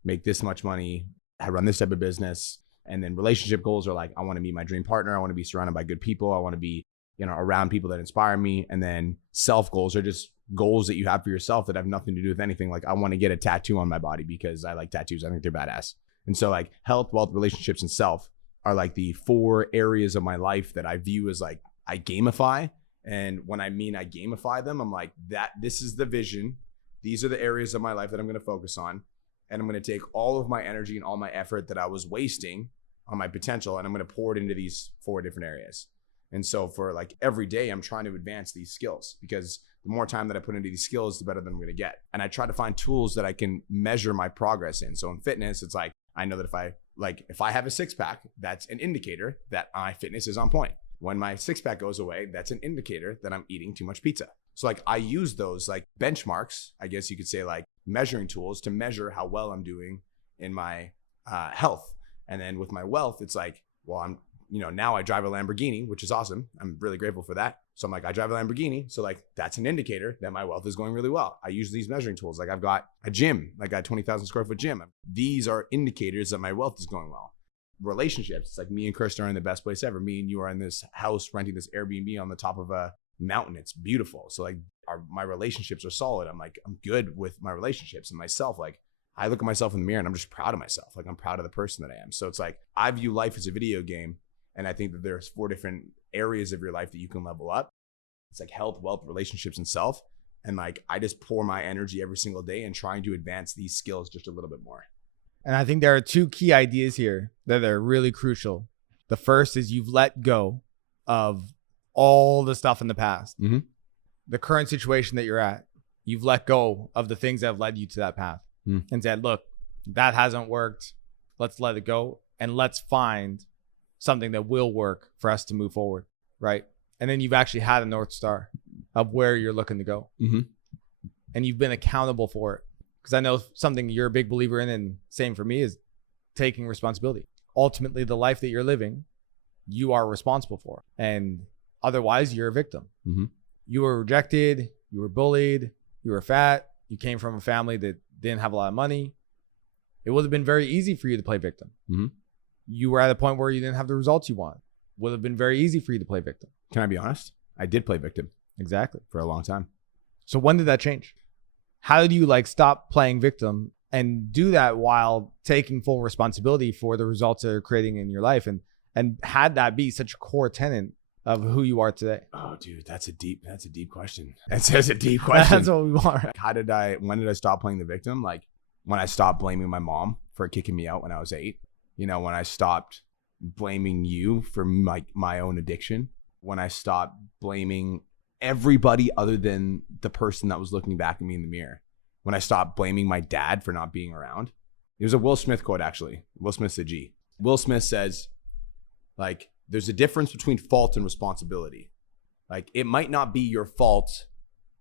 make this much money, I run this type of business. And then relationship goals are like, I want to meet my dream partner, I want to be surrounded by good people, I want to be, around people that inspire me. And then self goals are just goals that you have for yourself that have nothing to do with anything. Like I want to get a tattoo on my body because I like tattoos. I think they're badass. And so like health, wealth, relationships, and self are like the 4 areas of my life that I view as like, I gamify. And when I mean I gamify them, I'm like, this is the vision. These are the areas of my life that I'm going to focus on. And I'm going to take all of my energy and all my effort that I was wasting on my potential, and I'm going to pour it into these 4 different areas. And so for like every day, I'm trying to advance these skills, because the more time that I put into these skills, the better that I'm going to get. And I try to find tools that I can measure my progress in. So in fitness, it's like, I know that if I have a 6-pack, that's an indicator that my fitness is on point. When my 6-pack goes away, that's an indicator that I'm eating too much pizza. So like I use those like benchmarks, I guess you could say, like measuring tools to measure how well I'm doing in my health. And then with my wealth, it's like, well, I'm, now I drive a Lamborghini, which is awesome. I'm really grateful for that. So I'm like, I drive a Lamborghini. So like, that's an indicator that my wealth is going really well. I use these measuring tools. Like I've got a gym, like a 20,000 square foot gym. These are indicators that my wealth is going well. Relationships, it's like me and Krista are in the best place ever. Me and you are in this house, renting this Airbnb on the top of a mountain. It's beautiful. So like my relationships are solid. I'm like, I'm good with my relationships and myself. Like I look at myself in the mirror and I'm just proud of myself. Like I'm proud of the person that I am. So it's like, I view life as a video game. And I think that there's 4 different areas of your life that you can level up. It's like health, wealth, relationships, and self. And like, I just pour my energy every single day and trying to advance these skills just a little bit more. And I think there are 2 key ideas here that are really crucial. The first is you've let go of all the stuff in the past. The current situation that you're at, you've let go of the things that have led you to that path and said, look, that hasn't worked. Let's let it go. And let's find something that will work for us to move forward. Right. And then you've actually had a North Star of where you're looking to go. And you've been accountable for it. Because I know something you're a big believer in, and same for me, is taking responsibility. Ultimately, the life that you're living, you are responsible for. And otherwise, you're a victim. You were rejected. you were bullied, you were fat, you came from a family that didn't have a lot of money. It would have been very easy for you to play victim. Mm-hmm. You were at a point where you didn't have the results you want. Would have been very easy for you to play victim. Can I be honest? I did play victim. Exactly. For a long time. So when did that change? How did you like stop playing victim and do that while taking full responsibility for the results that you're creating in your life? And had that be such a core tenet of who you are today? Oh, dude, that's a deep question. That's a deep question. That's what we want. When did I stop playing the victim? Like when I stopped blaming my mom for kicking me out when I was 8, you know, when I stopped blaming you for my own addiction, when I stopped blaming everybody other than the person that was looking back at me in the mirror, when I stopped blaming my dad for not being around. It was a Will Smith quote, actually. Will Smith's a G. Will Smith says, like, there's a difference between fault and responsibility. Like, it might not be your fault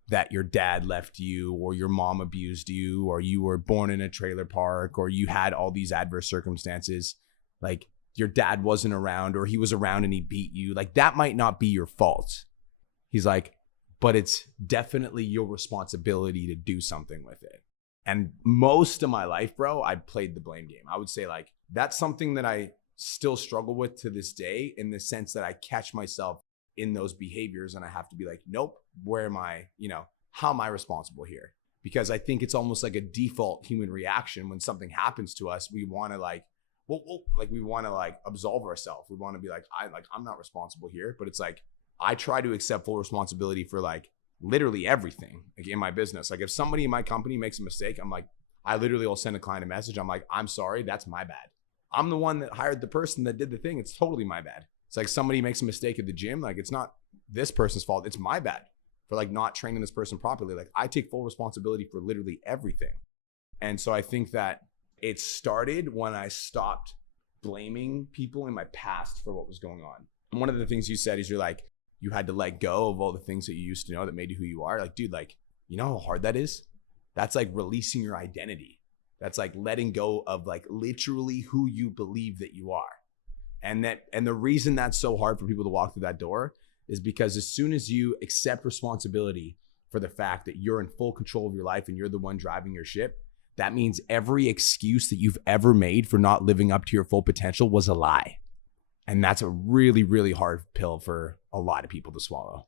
that your dad left you or your mom abused you or you were born in a trailer park or you had all these adverse circumstances. Like, your dad wasn't around or he was around and he beat you. Like, that might not be your fault. He's like, but it's definitely your responsibility to do something with it. And most of my life, bro, I played the blame game. I would say, like, that's something that I still struggle with to this day, in the sense that I catch myself in those behaviors and I have to be like, nope, where am I? You know, how am I responsible here? Because I think it's almost like a default human reaction when something happens to us. We want to we want to absolve ourselves. We want to be like, I'm not responsible here. But it's like, I try to accept full responsibility for like literally everything, like in my business. Like if somebody in my company makes a mistake, I'm like, I literally will send a client a message. I'm like, I'm sorry, that's my bad. I'm the one that hired the person that did the thing. It's totally my bad. It's like somebody makes a mistake at the gym. Like, it's not this person's fault. It's my bad for like not training this person properly. Like, I take full responsibility for literally everything. And so I think that it started when I stopped blaming people in my past for what was going on. And one of the things you said is you're like, you had to let go of all the things that you used to know that made you who you are. Like, dude, like, you know how hard that is? That's like releasing your identity. That's like letting go of like literally who you believe that you are. And the reason that's so hard for people to walk through that door is because as soon as you accept responsibility for the fact that you're in full control of your life and you're the one driving your ship, that means every excuse that you've ever made for not living up to your full potential was a lie. And that's a really, really hard pill for a lot of people to swallow.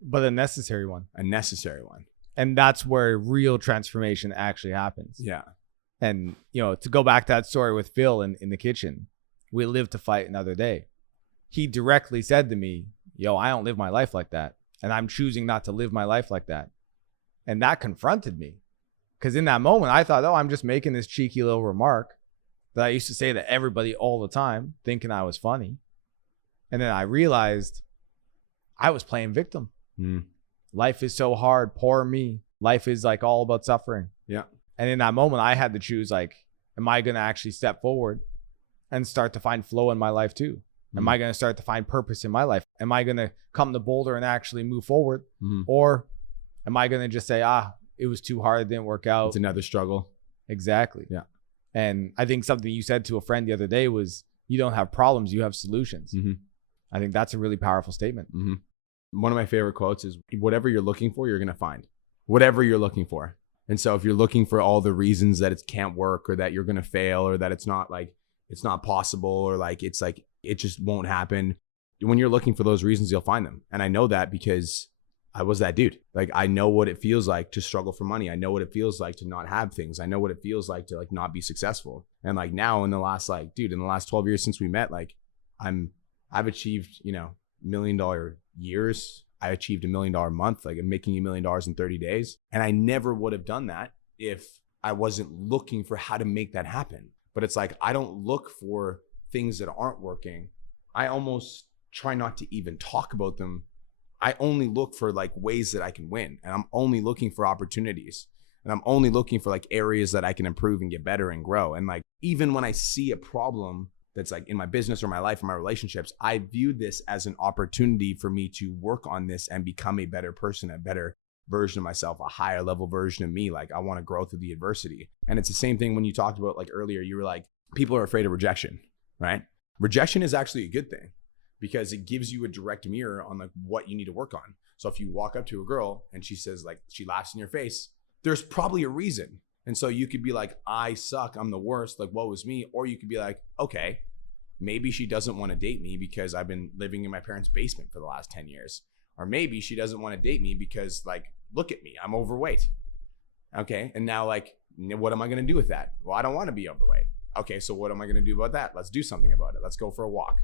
But a necessary one. A necessary one. And that's where real transformation actually happens. Yeah. And, you know, to go back to that story with Phil in the kitchen, we live to fight another day. He directly said to me, yo, I don't live my life like that. And I'm choosing not to live my life like that. And that confronted me. Because in that moment, I thought, oh, I'm just making this cheeky little remark that I used to say to everybody all the time, thinking I was funny. And then I realized I was playing victim. Life is so hard. Poor me. Life is like all about suffering. Yeah. And in that moment, I had to choose, like, am I going to actually step forward and start to find flow in my life too? Am I going to start to find purpose in my life? Am I going to come to Boulder and actually move forward? Or am I going to just say, it was too hard. It didn't work out. It's another struggle. Exactly. Yeah. And I think something you said to a friend the other day was, you don't have problems, you have solutions. I think that's a really powerful statement. One of my favorite quotes is, whatever you're looking for, you're going to find. Whatever you're looking for. And so if you're looking for all the reasons that it can't work or that you're going to fail or that it's not possible or like it's like it just won't happen, when you're looking for those reasons, you'll find them. And I know that because I was that dude. Like, I know what it feels like to struggle for money. I know what it feels like to not have things. I know what it feels like to like not be successful. And like now in the last 12 years since we met, like I've achieved, $1 million years. I achieved $1 million month. Like, I'm making $1 million in 30 days. And I never would have done that if I wasn't looking for how to make that happen. But it's like, I don't look for things that aren't working. I almost try not to even talk about them. I only look for like ways that I can win. And I'm only looking for opportunities. And I'm only looking for like areas that I can improve and get better and grow. And like, even when I see a problem that's like in my business or my life or my relationships, I view this as an opportunity for me to work on this and become a better person, a better version of myself, a higher level version of me. Like, I want to grow through the adversity. And it's the same thing when you talked about like earlier, you were like, people are afraid of rejection, right? Rejection is actually a good thing because it gives you a direct mirror on like what you need to work on. So if you walk up to a girl and she says like, she laughs in your face, there's probably a reason. And so you could be like, I suck, I'm the worst, like woe is me. Or you could be like, okay, maybe she doesn't want to date me because I've been living in my parents' basement for the last 10 years. Or maybe she doesn't want to date me because like, look at me, I'm overweight. Okay, and now like, what am I gonna do with that? Well, I don't want to be overweight. Okay, so what am I gonna do about that? Let's do something about it. Let's go for a walk.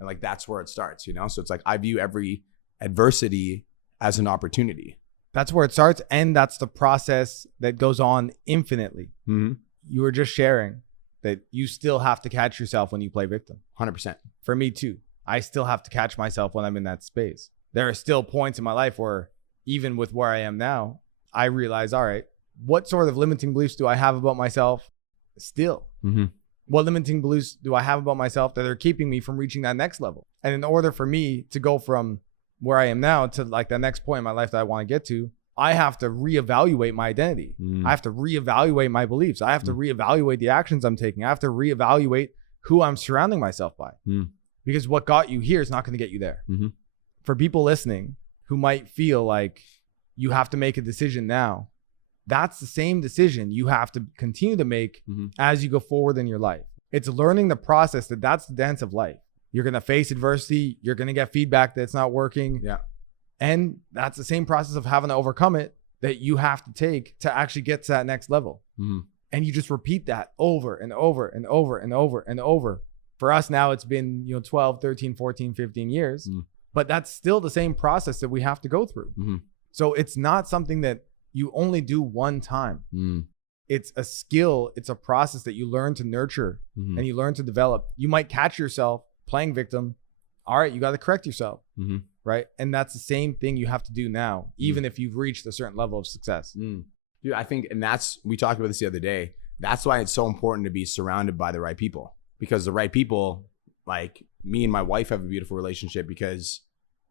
And like, that's where it starts, you know? So it's like, I view every adversity as an opportunity. That's where it starts. And that's the process that goes on infinitely. Mm-hmm. You were just sharing that you still have to catch yourself when you play victim. 100%. For me too. I still have to catch myself when I'm in that space. There are still points in my life where even with where I am now, I realize, all right, what sort of limiting beliefs do I have about myself still? Mm-hmm. What limiting beliefs do I have about myself that are keeping me from reaching that next level? And in order for me to go from where I am now to like the next point in my life that I want to get to, I have to reevaluate my identity. I have to reevaluate my beliefs. I have to reevaluate the actions I'm taking. I have to reevaluate who I'm surrounding myself by. Because what got you here is not going to get you there. Mm-hmm. For people listening who might feel like you have to make a decision now, that's the same decision you have to continue to make as you go forward in your life. It's learning the process that's the dance of life. You're going to face adversity. You're going to get feedback that's not working. Yeah. And that's the same process of having to overcome it that you have to take to actually get to that next level. And you just repeat that over and over and over and over and over. For us now, it's been 12, 13, 14, 15 years. But that's still the same process that we have to go through. So it's not something that you only do one time. It's a skill. It's a process that you learn to nurture and you learn to develop. You might catch yourself playing victim. All right, you got to correct yourself. Right. And that's the same thing you have to do now, even if you've reached a certain level of success. Dude, I think, and we talked about this the other day. That's why it's so important to be surrounded by the right people, because the right people, like me and my wife have a beautiful relationship, because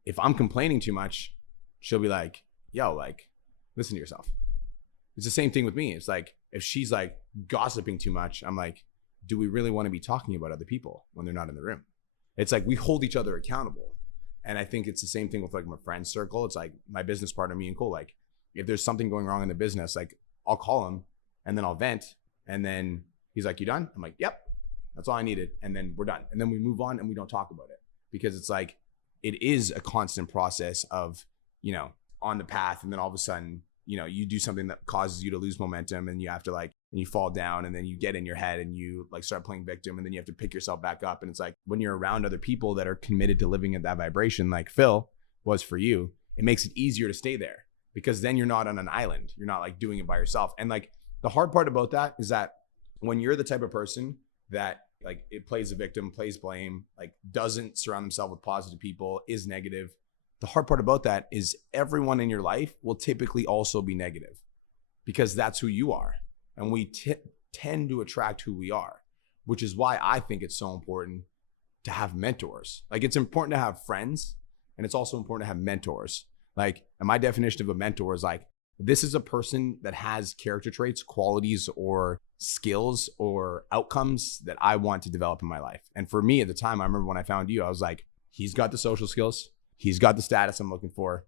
if I'm complaining too much, she'll be like, yo, like, listen to yourself. It's the same thing with me. It's like, if she's like gossiping too much, I'm like, do we really want to be talking about other people when they're not in the room? It's like, we hold each other accountable. And I think it's the same thing with like my friend circle. It's like my business partner, me and Cole, like if there's something going wrong in the business, like I'll call him and then I'll vent. And then he's like, you done? I'm like, yep, that's all I needed. And then we're done. And then we move on and we don't talk about it, because it's like, it is a constant process of, on the path. And then all of a sudden, you do something that causes you to lose momentum, and you have to like, and you fall down, and then you get in your head and you like start playing victim, and then you have to pick yourself back up. And it's like, when you're around other people that are committed to living at that vibration, like Phil was for you, it makes it easier to stay there, because then you're not on an island. You're not like doing it by yourself. And like the hard part about that is that when you're the type of person that like it plays a victim, plays blame, like doesn't surround themselves with positive people, is negative. The hard part about that is everyone in your life will typically also be negative, because that's who you are. And we tend to attract who we are, which is why I think it's so important to have mentors. Like, it's important to have friends, and it's also important to have mentors. Like, and my definition of a mentor is like, this is a person that has character traits, qualities, or skills or outcomes that I want to develop in my life. And for me at the time, I remember when I found you, I was like, he's got the social skills. He's got the status I'm looking for.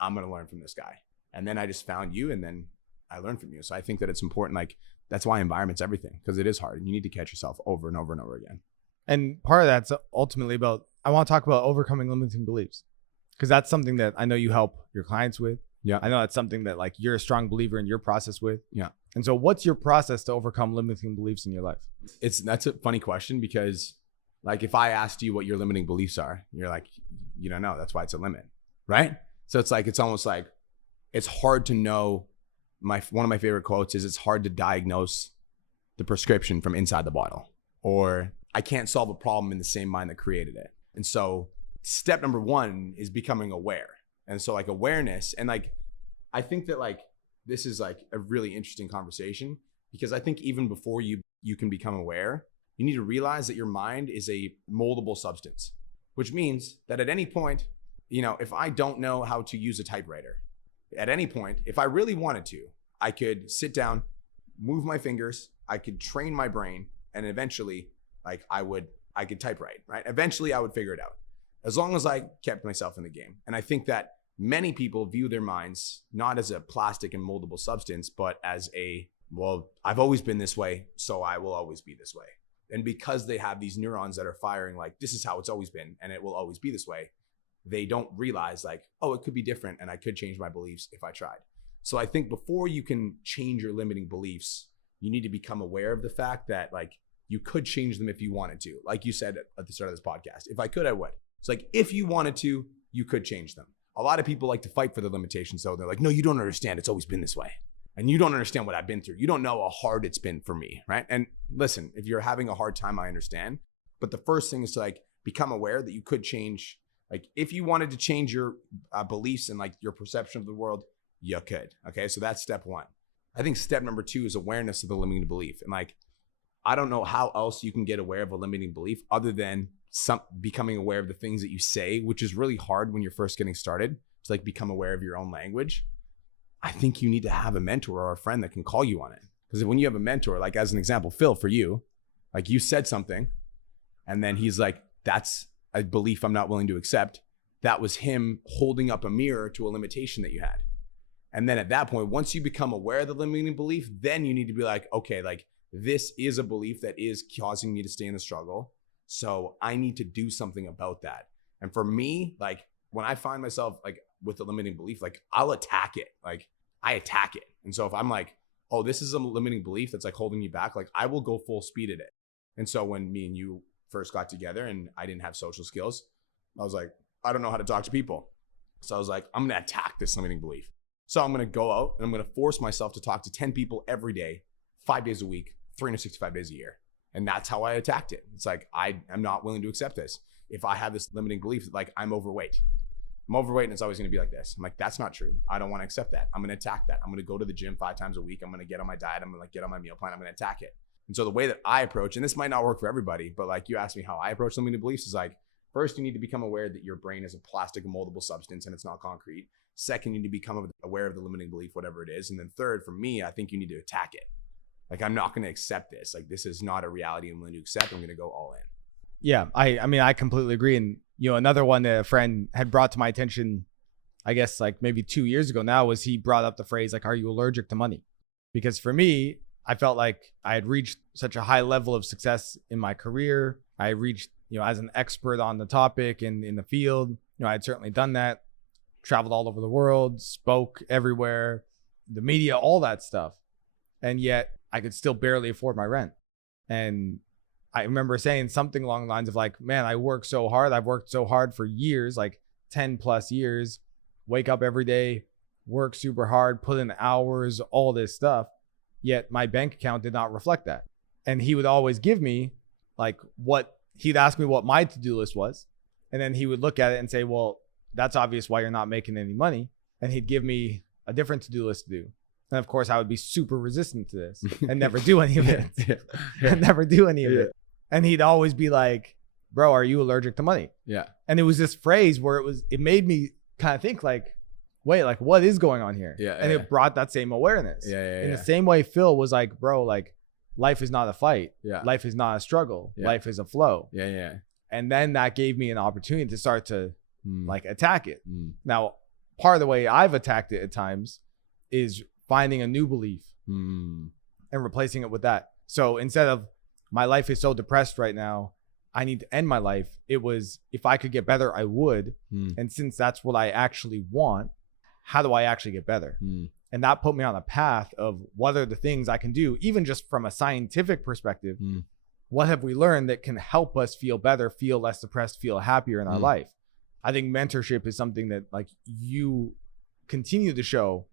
I'm going to learn from this guy. And then I just found you, and then I learned from you. So I think that it's important. Like, that's why environment's everything, because it is hard and you need to catch yourself over and over and over again. And part of that's ultimately about, I want to talk about overcoming limiting beliefs, because that's something that I know you help your clients with. Yeah. I know that's something that like you're a strong believer in your process with. Yeah. And so what's your process to overcome limiting beliefs in your life? That's a funny question, because like if I asked you what your limiting beliefs are, you're like, you don't know. That's why it's a limit. Right. So it's like, it's almost like it's hard to know. One of my favorite quotes is, it's hard to diagnose the prescription from inside the bottle, or I can't solve a problem in the same mind that created it. And so step number one is becoming aware. And so like awareness, and like, I think that like, this is like a really interesting conversation, because I think even before you can become aware, you need to realize that your mind is a moldable substance, which means that at any point, if I don't know how to use a typewriter, at any point, if I really wanted to, I could sit down, move my fingers, I could train my brain, and eventually like I could typewrite, right? Eventually I would figure it out, as long as I kept myself in the game. And I think that many people view their minds not as a plastic and moldable substance, but as well, I've always been this way, so I will always be this way. And because they have these neurons that are firing like, this is how it's always been and it will always be this way, they don't realize like, oh, it could be different and I could change my beliefs if I tried. So I think before you can change your limiting beliefs, you need to become aware of the fact that like you could change them if you wanted to. Like you said at the start of this podcast, if I could, I would. It's like, if you wanted to, you could change them. A lot of people like to fight for their limitations. So they're like, no, you don't understand. It's always been this way. And you don't understand what I've been through. You don't know how hard it's been for me, right? And listen, if you're having a hard time, I understand. But the first thing is to like become aware that you could change. Like if you wanted to change your beliefs and like your perception of the world, you could. Okay, so that's step one. I think step number two is awareness of the limiting belief. And like, I don't know how else you can get aware of a limiting belief other than becoming aware of the things that you say, which is really hard when you're first getting started to like become aware of your own language. I think you need to have a mentor or a friend that can call you on it. Because when you have a mentor, like as an example, Phil, for you, like you said something and then he's like, that's a belief I'm not willing to accept. That was him holding up a mirror to a limitation that you had. And then at that point, once you become aware of the limiting belief, then you need to be like, okay, like this is a belief that is causing me to stay in the struggle. So I need to do something about that. And for me, like when I find myself like with a limiting belief, like I'll attack it. Like I attack it. And so if I'm like, oh, this is a limiting belief that's like holding me back, like I will go full speed at it. And so when me and you first got together and I didn't have social skills, I was like, I don't know how to talk to people. So I was like, I'm going to attack this limiting belief. So I'm going to go out and I'm going to force myself to talk to 10 people every day, 5 days a week, 365 days a year. And that's how I attacked it. It's like, I am not willing to accept this. If I have this limiting belief, like I'm overweight and it's always going to be like this. I'm like, that's not true. I don't want to accept that. I'm going to attack that. I'm going to go to the gym 5 times a week. I'm going to get on my diet. I'm going to like get on my meal plan. I'm going to attack it. And so the way that I approach, and this might not work for everybody, but like you asked me how I approach limiting beliefs is like, first, you need to become aware that your brain is a plastic and moldable substance and it's not concrete. Second, you need to become aware of the limiting belief, whatever it is. And then third, for me, I think you need to attack it. Like, I'm not going to accept this. Like, this is not a reality I'm willing to accept. I'm going to go all in. Yeah, I mean, I completely agree. And, you know, another one that a friend had brought to my attention, I guess like maybe 2 years ago now, was he brought up the phrase like, are you allergic to money? Because for me, I felt like I had reached such a high level of success in my career. I reached, you know, as an expert on the topic and in the field, you know, I had certainly done that, traveled all over the world, spoke everywhere, the media, all that stuff. And yet I could still barely afford my rent. And I remember saying something along the lines of like, man, I work so hard. I've worked so hard for years, like 10 plus years, wake up every day, work super hard, put in hours, all this stuff. Yet my bank account did not reflect that. And he would always give me like he'd ask me what my to-do list was. And then he would look at it and say, well, that's obvious why you're not making any money. And he'd give me a different to-do list to do. And of course, I would be super resistant to this and never do any of it. And never do any of it. And he'd always be like, bro, are you allergic to money? Yeah. And it was this phrase where it made me kind of think like, wait, like what is going on here? Yeah. And it brought that same awareness. Yeah. In the same way Phil was like, bro, like life is not a fight. Yeah. Life is not a struggle. Yeah. Life is a flow. Yeah. And then that gave me an opportunity to start to like attack it. Now, part of the way I've attacked it at times is finding a new belief and replacing it with that. So instead of my life is so depressed right now, I need to end my life, it was if I could get better, I would. And since that's what I actually want, how do I actually get better? And that put me on a path of what are the things I can do, even just from a scientific perspective. What have we learned that can help us feel better, feel less depressed, feel happier in our life? I think mentorship is something that like you continue to show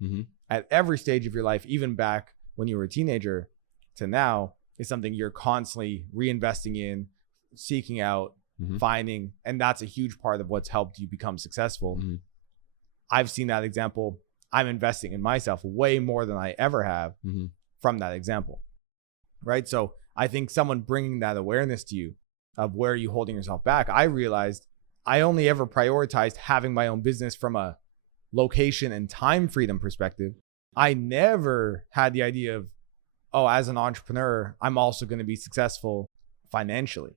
at every stage of your life, even back when you were a teenager to now, is something you're constantly reinvesting in, seeking out, finding. And that's a huge part of what's helped you become successful. I've seen that example. I'm investing in myself way more than I ever have from that example. Right. So I think someone bringing that awareness to you of where are you holding yourself back, I realized I only ever prioritized having my own business from a location and time freedom perspective. I never had the idea of, oh, as an entrepreneur, I'm also going to be successful financially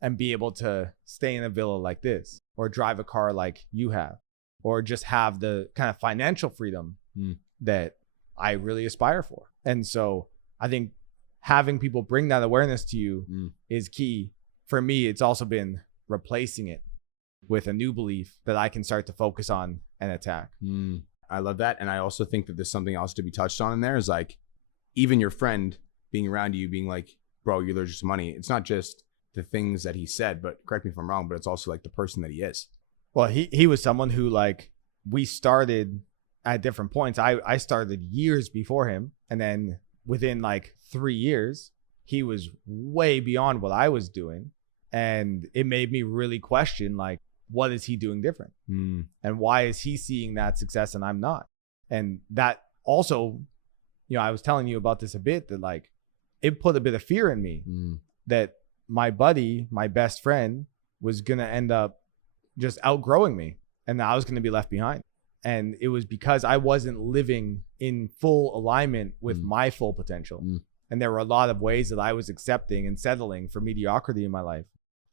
and be able to stay in a villa like this or drive a car like you have. or just have the kind of financial freedom that I really aspire for. And so I think having people bring that awareness to you is key. For me, it's also been replacing it with a new belief that I can start to focus on and attack. I love that. And I also think that there's something else to be touched on in there is like, even your friend being around you, being like, bro, you're allergic to money. It's not just the things that he said, but correct me if I'm wrong, but it's also like the person that he is. Well, he was someone who, like, we started at different points. I started years before him. And then within like 3 years, he was way beyond what I was doing. And it made me really question, like, what is he doing different? And why is he seeing that success and I'm not? And that also, I was telling you about this a bit, that like, it put a bit of fear in me that my buddy, my best friend, was going to end up just outgrowing me and I was going to be left behind. And it was because I wasn't living in full alignment with my full potential. And there were a lot of ways that I was accepting and settling for mediocrity in my life.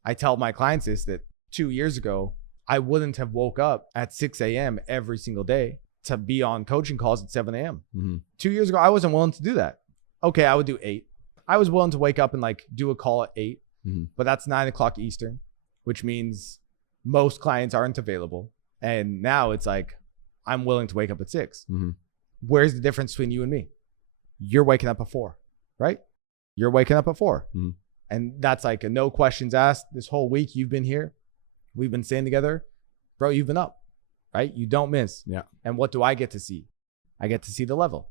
I tell my clients this, that 2 years ago, I wouldn't have woke up at 6 a.m. every single day to be on coaching calls at 7 a.m. 2 years ago, I wasn't willing to do that. Okay, I would do 8. I was willing to wake up and like do a call at 8, but that's 9 o'clock Eastern, which means most clients aren't available. And now it's like, I'm willing to wake up at 6. Where's the difference between you and me? You're waking up at 4, right? You're waking up at 4. And that's like a no questions asked. This whole week you've been here. We've been staying together. Bro, you've been up, right? You don't miss. Yeah. And what do I get to see? I get to see the level,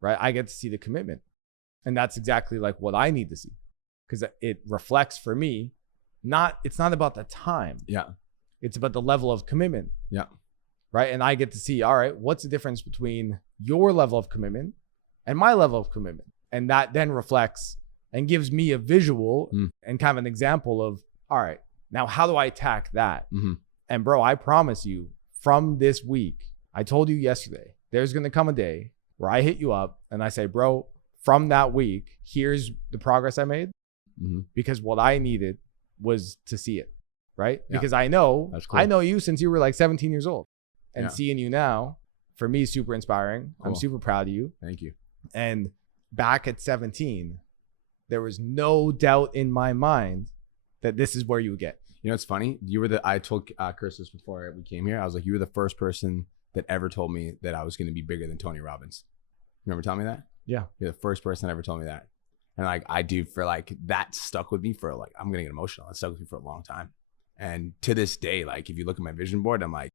right? I get to see the commitment. And that's exactly like what I need to see, because it reflects for me, it's not about the time. Yeah. It's about the level of commitment. Yeah. Right. And I get to see, all right, what's the difference between your level of commitment and my level of commitment? And that then reflects and gives me a visual and kind of an example of, all right, now how do I attack that? And bro, I promise you, from this week, I told you yesterday, there's going to come a day where I hit you up and I say, bro, from that week, here's the progress I made, because what I needed was to see it, right? Yeah. Because I know you since you were like 17 years old, and seeing you now, for me, is super inspiring. Cool. I'm super proud of you. Thank you. And back at 17, there was no doubt in my mind that this is where you would get. You know, it's funny. I told Chris this before we came here. I was like, you were the first person that ever told me that I was going to be bigger than Tony Robbins. Remember telling me that? Yeah. You're the first person that ever told me that. And like, I do, for like, that stuck with me for like, I'm going to get emotional. It stuck with me for a long time. And to this day, like, if you look at my vision board, I'm like,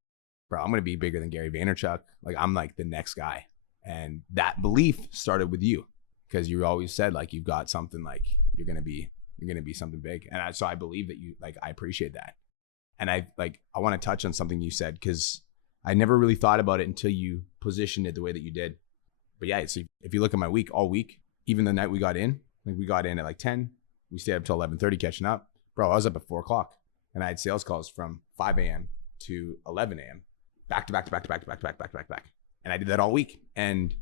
bro, I'm going to be bigger than Gary Vaynerchuk. Like, I'm like the next guy. And that belief started with you, because you always said like, you've got something, like you're going to be something big. And so I believe that you, like, I appreciate that. And I want to touch on something you said, because I never really thought about it until you positioned it the way that you did. But yeah, so if you look at my week, all week, even the night we got in, like we got in at like 10, we stayed up till 11:30 catching up. Bro, I was up at 4 o'clock and I had sales calls from 5 a.m. to 11 a.m. back to back. And I did that all week. And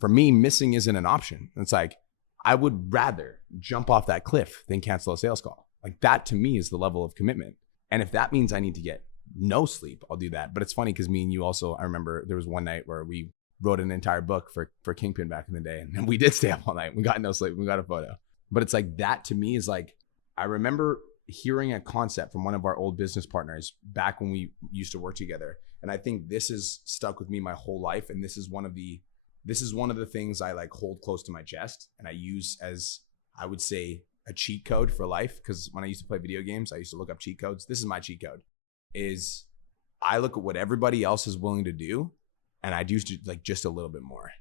for me, missing isn't an option. It's like, I would rather jump off that cliff than cancel a sales call. Like, that to me is the level of commitment. And if that means I need to get no sleep, I'll do that. But it's funny because me and you also, I remember there was one night where we wrote an entire book for Kingpin back in the day. And we did stay up all night. We got no sleep. We got a photo. But it's like, that to me is like, I remember hearing a concept from one of our old business partners back when we used to work together. And I think this has stuck with me my whole life. And this is one of the things I like hold close to my chest. And I use as, I would say, a cheat code for life. Because when I used to play video games, I used to look up cheat codes. This is my cheat code, is I look at what everybody else is willing to do, and I do like just a little bit more,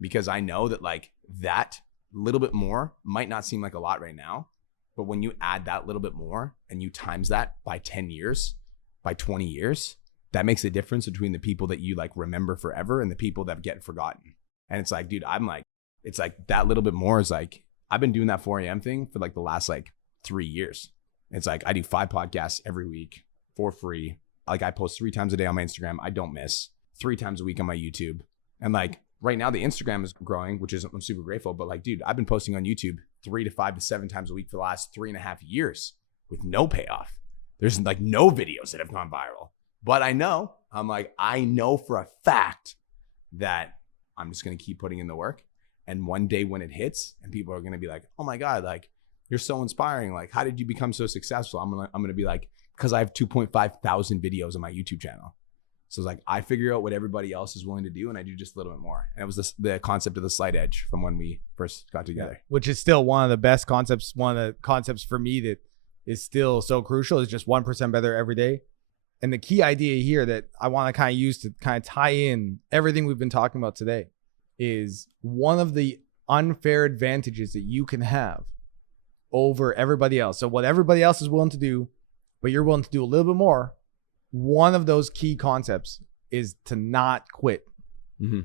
because I know that like that little bit more might not seem like a lot right now, but when you add that little bit more and you times that by 10 years, by 20 years, that makes a difference between the people that you like remember forever and the people that get forgotten. And it's like, dude, it's like that little bit more is like, I've been doing that 4 a.m. thing for like the last like 3 years. It's like, I do 5 podcasts every week for free. Like, I post 3 times a day on my Instagram. I don't miss. 3 times a week on my YouTube. And like right now the Instagram is growing, which is, I'm super grateful. But like, dude, I've been posting on YouTube 3 to 5 to 7 times a week for the last 3.5 years with no payoff. There's like no videos that have gone viral. But I know I'm like, I know for a fact that I'm just going to keep putting in the work. And one day when it hits and people are going to be like, oh my God, like you're so inspiring. Like, how did you become so successful? I'm going to be like, because I have 2.5 thousand videos on my YouTube channel. So it's like, I figure out what everybody else is willing to do and I do just a little bit more. And it was the concept of the slight edge from when we first got together. Which is still one of the best concepts. One of the concepts for me that is still so crucial is just 1% better every day. And the key idea here that I want to kind of use to kind of tie in everything we've been talking about today is one of the unfair advantages that you can have over everybody else. So what everybody else is willing to do, but you're willing to do a little bit more. One of those key concepts is to not quit. Mm-hmm.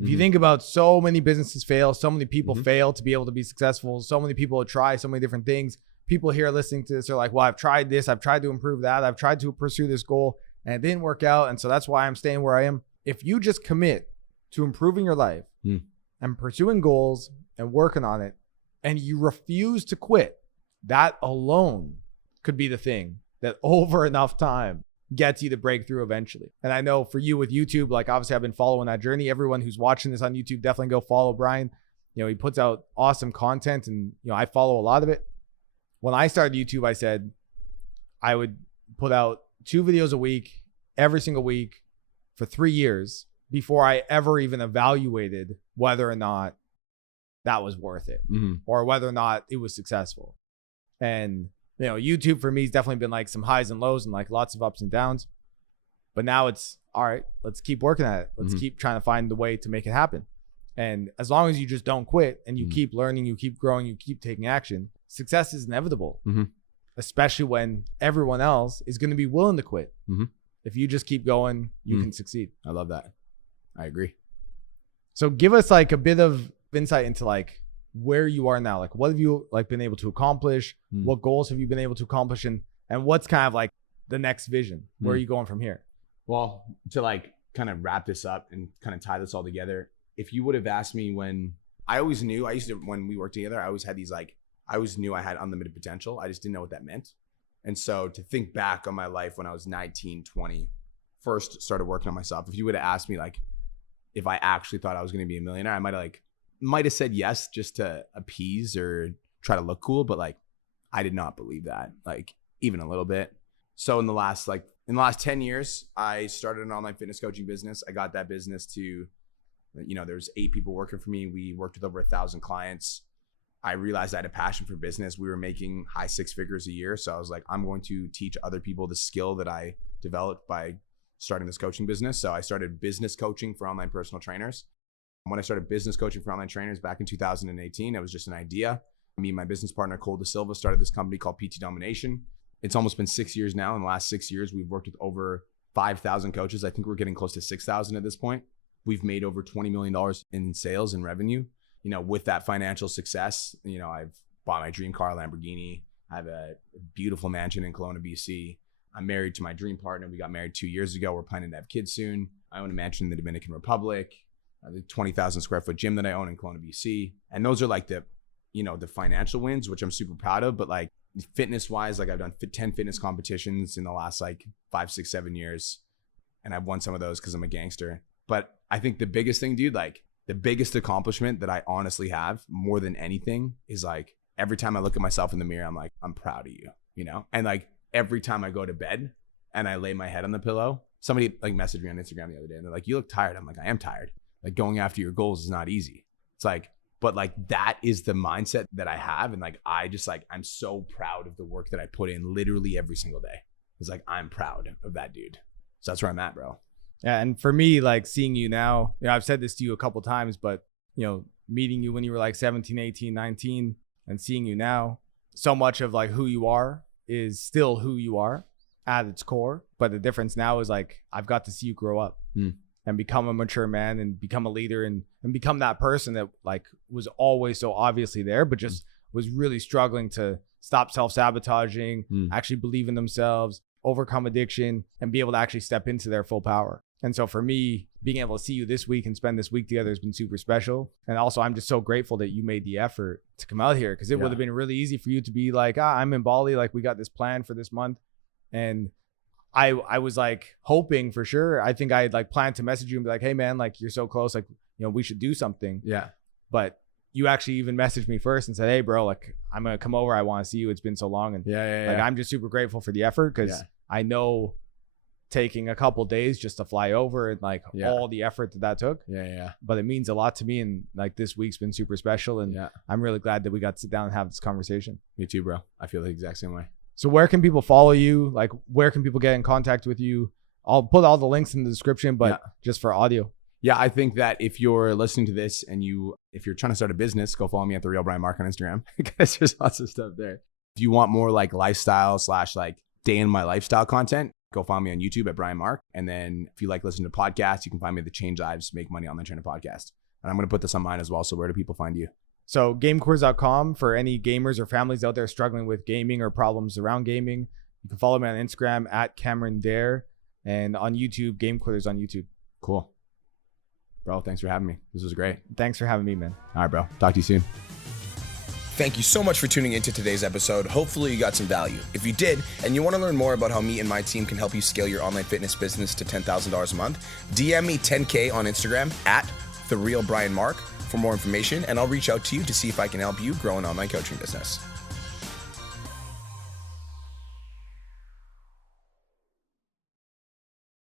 If you think about so many businesses fail, so many people fail to be able to be successful, so many people try so many different things. People here listening to this are like, well, I've tried this. I've tried to improve that. I've tried to pursue this goal and it didn't work out. And so that's why I'm staying where I am. If you just commit to improving your life and pursuing goals and working on it, and you refuse to quit, that alone could be the thing that over enough time gets you to break through eventually. And I know for you with YouTube, like obviously I've been following that journey. Everyone who's watching this on YouTube, definitely go follow Brian. You know, he puts out awesome content and, you know, I follow a lot of it. When I started YouTube, I said I would put out 2 videos a week, every single week for 3 years before I ever even evaluated whether or not that was worth it or whether or not it was successful. And, you know, YouTube for me has definitely been like some highs and lows and like lots of ups and downs. But now it's all right, let's keep working at it. Let's keep trying to find the way to make it happen. And as long as you just don't quit and you keep learning, you keep growing, you keep taking action, success is inevitable, especially when everyone else is going to be willing to quit. If you just keep going, you can succeed. I love that. I agree. So give us like a bit of insight into like where you are now. Like what have you like been able to accomplish? What goals have you been able to accomplish? And what's kind of like the next vision? Where are you going from here? Well, to like kind of wrap this up and kind of tie this all together, if you would have asked me when I always knew, when we worked together, I always had these like, I always knew I had unlimited potential. I just didn't know what that meant. And so to think back on my life when I was 19, 20, first started working on myself, if you would have asked me like, if I actually thought I was going to be a millionaire, I might have said yes just to appease or try to look cool. But like, I did not believe that, like even a little bit. So in the last 10 years, I started an online fitness coaching business. I got that business to, you know, there's 8 people working for me. We worked with over 1,000 clients. I realized I had a passion for business. We were making high 6 figures a year. So I was like, I'm going to teach other people the skill that I developed by starting this coaching business. So I started business coaching for online personal trainers. When I started business coaching for online trainers back in 2018, it was just an idea. Me and my business partner, Cole De Silva, started this company called PT Domination. It's almost been 6 years now. In the last 6 years, we've worked with over 5,000 coaches. I think we're getting close to 6,000 at this point. We've made over $20 million in sales and revenue. You know, with that financial success, you know, I've bought my dream car, Lamborghini. I have a beautiful mansion in Kelowna, BC. I'm married to my dream partner. We got married 2 years ago. We're planning to have kids soon. I own a mansion in the Dominican Republic, the 20,000 square foot gym that I own in Kelowna, BC. And those are like the financial wins, which I'm super proud of. But like fitness wise, like I've done 10 fitness competitions in the last like 5, 6, 7 years. And I've won some of those because I'm a gangster. But I think the biggest thing, dude, like the biggest accomplishment that I honestly have more than anything is like every time I look at myself in the mirror, I'm like, I'm proud of you, you know? And like every time I go to bed and I lay my head on the pillow, somebody like messaged me on Instagram the other day and they're like, you look tired. I'm like, I am tired. Like going after your goals is not easy. It's like, but like that is the mindset that I have. And like, I just like, I'm so proud of the work that I put in literally every single day. It's like, I'm proud of that dude. So that's where I'm at, bro. Yeah. And for me, like seeing you now, you know, I've said this to you a couple of times, but you know, meeting you when you were like 17, 18, 19 and seeing you now, so much of like who you are is still who you are at its core. But the difference now is like, I've got to see you grow up and become a mature man and become a leader and become that person that like was always so obviously there, but just was really struggling to stop self-sabotaging, actually believe in themselves, overcome addiction, and be able to actually step into their full power. And so for me, being able to see you this week and spend this week together has been super special. And also, I'm just so grateful that you made the effort to come out here because it would have been really easy for you to be like, I'm in Bali, like we got this plan for this month. And I was like hoping for sure. I think I had like planned to message you and be like, hey man, like you're so close, like, you know, we should do something. Yeah. But you actually even messaged me first and said, hey bro, like I'm gonna come over. I want to see you. It's been so long. And like I'm just super grateful for the effort, because I know taking a couple days just to fly over and like all the effort that took. But it means a lot to me, and like this week's been super special, and I'm really glad that we got to sit down and have this conversation. Me too, bro. I feel the exact same way. So where can people follow you? Like where can people get in contact with you? I'll put all the links in the description, but just for audio. Yeah, I think that if you're listening to this and if you're trying to start a business, go follow me at The Real Brian Mark on Instagram, because there's lots of stuff there. If you want more like lifestyle / like day in my lifestyle content, go follow me on YouTube at Brian Mark. And then if you like listening to podcasts, you can find me at the Change Lives, Make Money Online Training podcast. And I'm going to put this on mine as well. So where do people find you? So gamecourse.com for any gamers or families out there struggling with gaming or problems around gaming. You can follow me on Instagram at Cameron Adair, and on YouTube, Game Quitters on YouTube. Cool. Bro, thanks for having me. This was great. Thanks for having me, man. All right, bro. Talk to you soon. Thank you so much for tuning into today's episode. Hopefully you got some value. If you did, and you want to learn more about how me and my team can help you scale your online fitness business to $10,000 a month, DM me 10K on Instagram at TheRealBrianMark for more information, and I'll reach out to you to see if I can help you grow an online coaching business.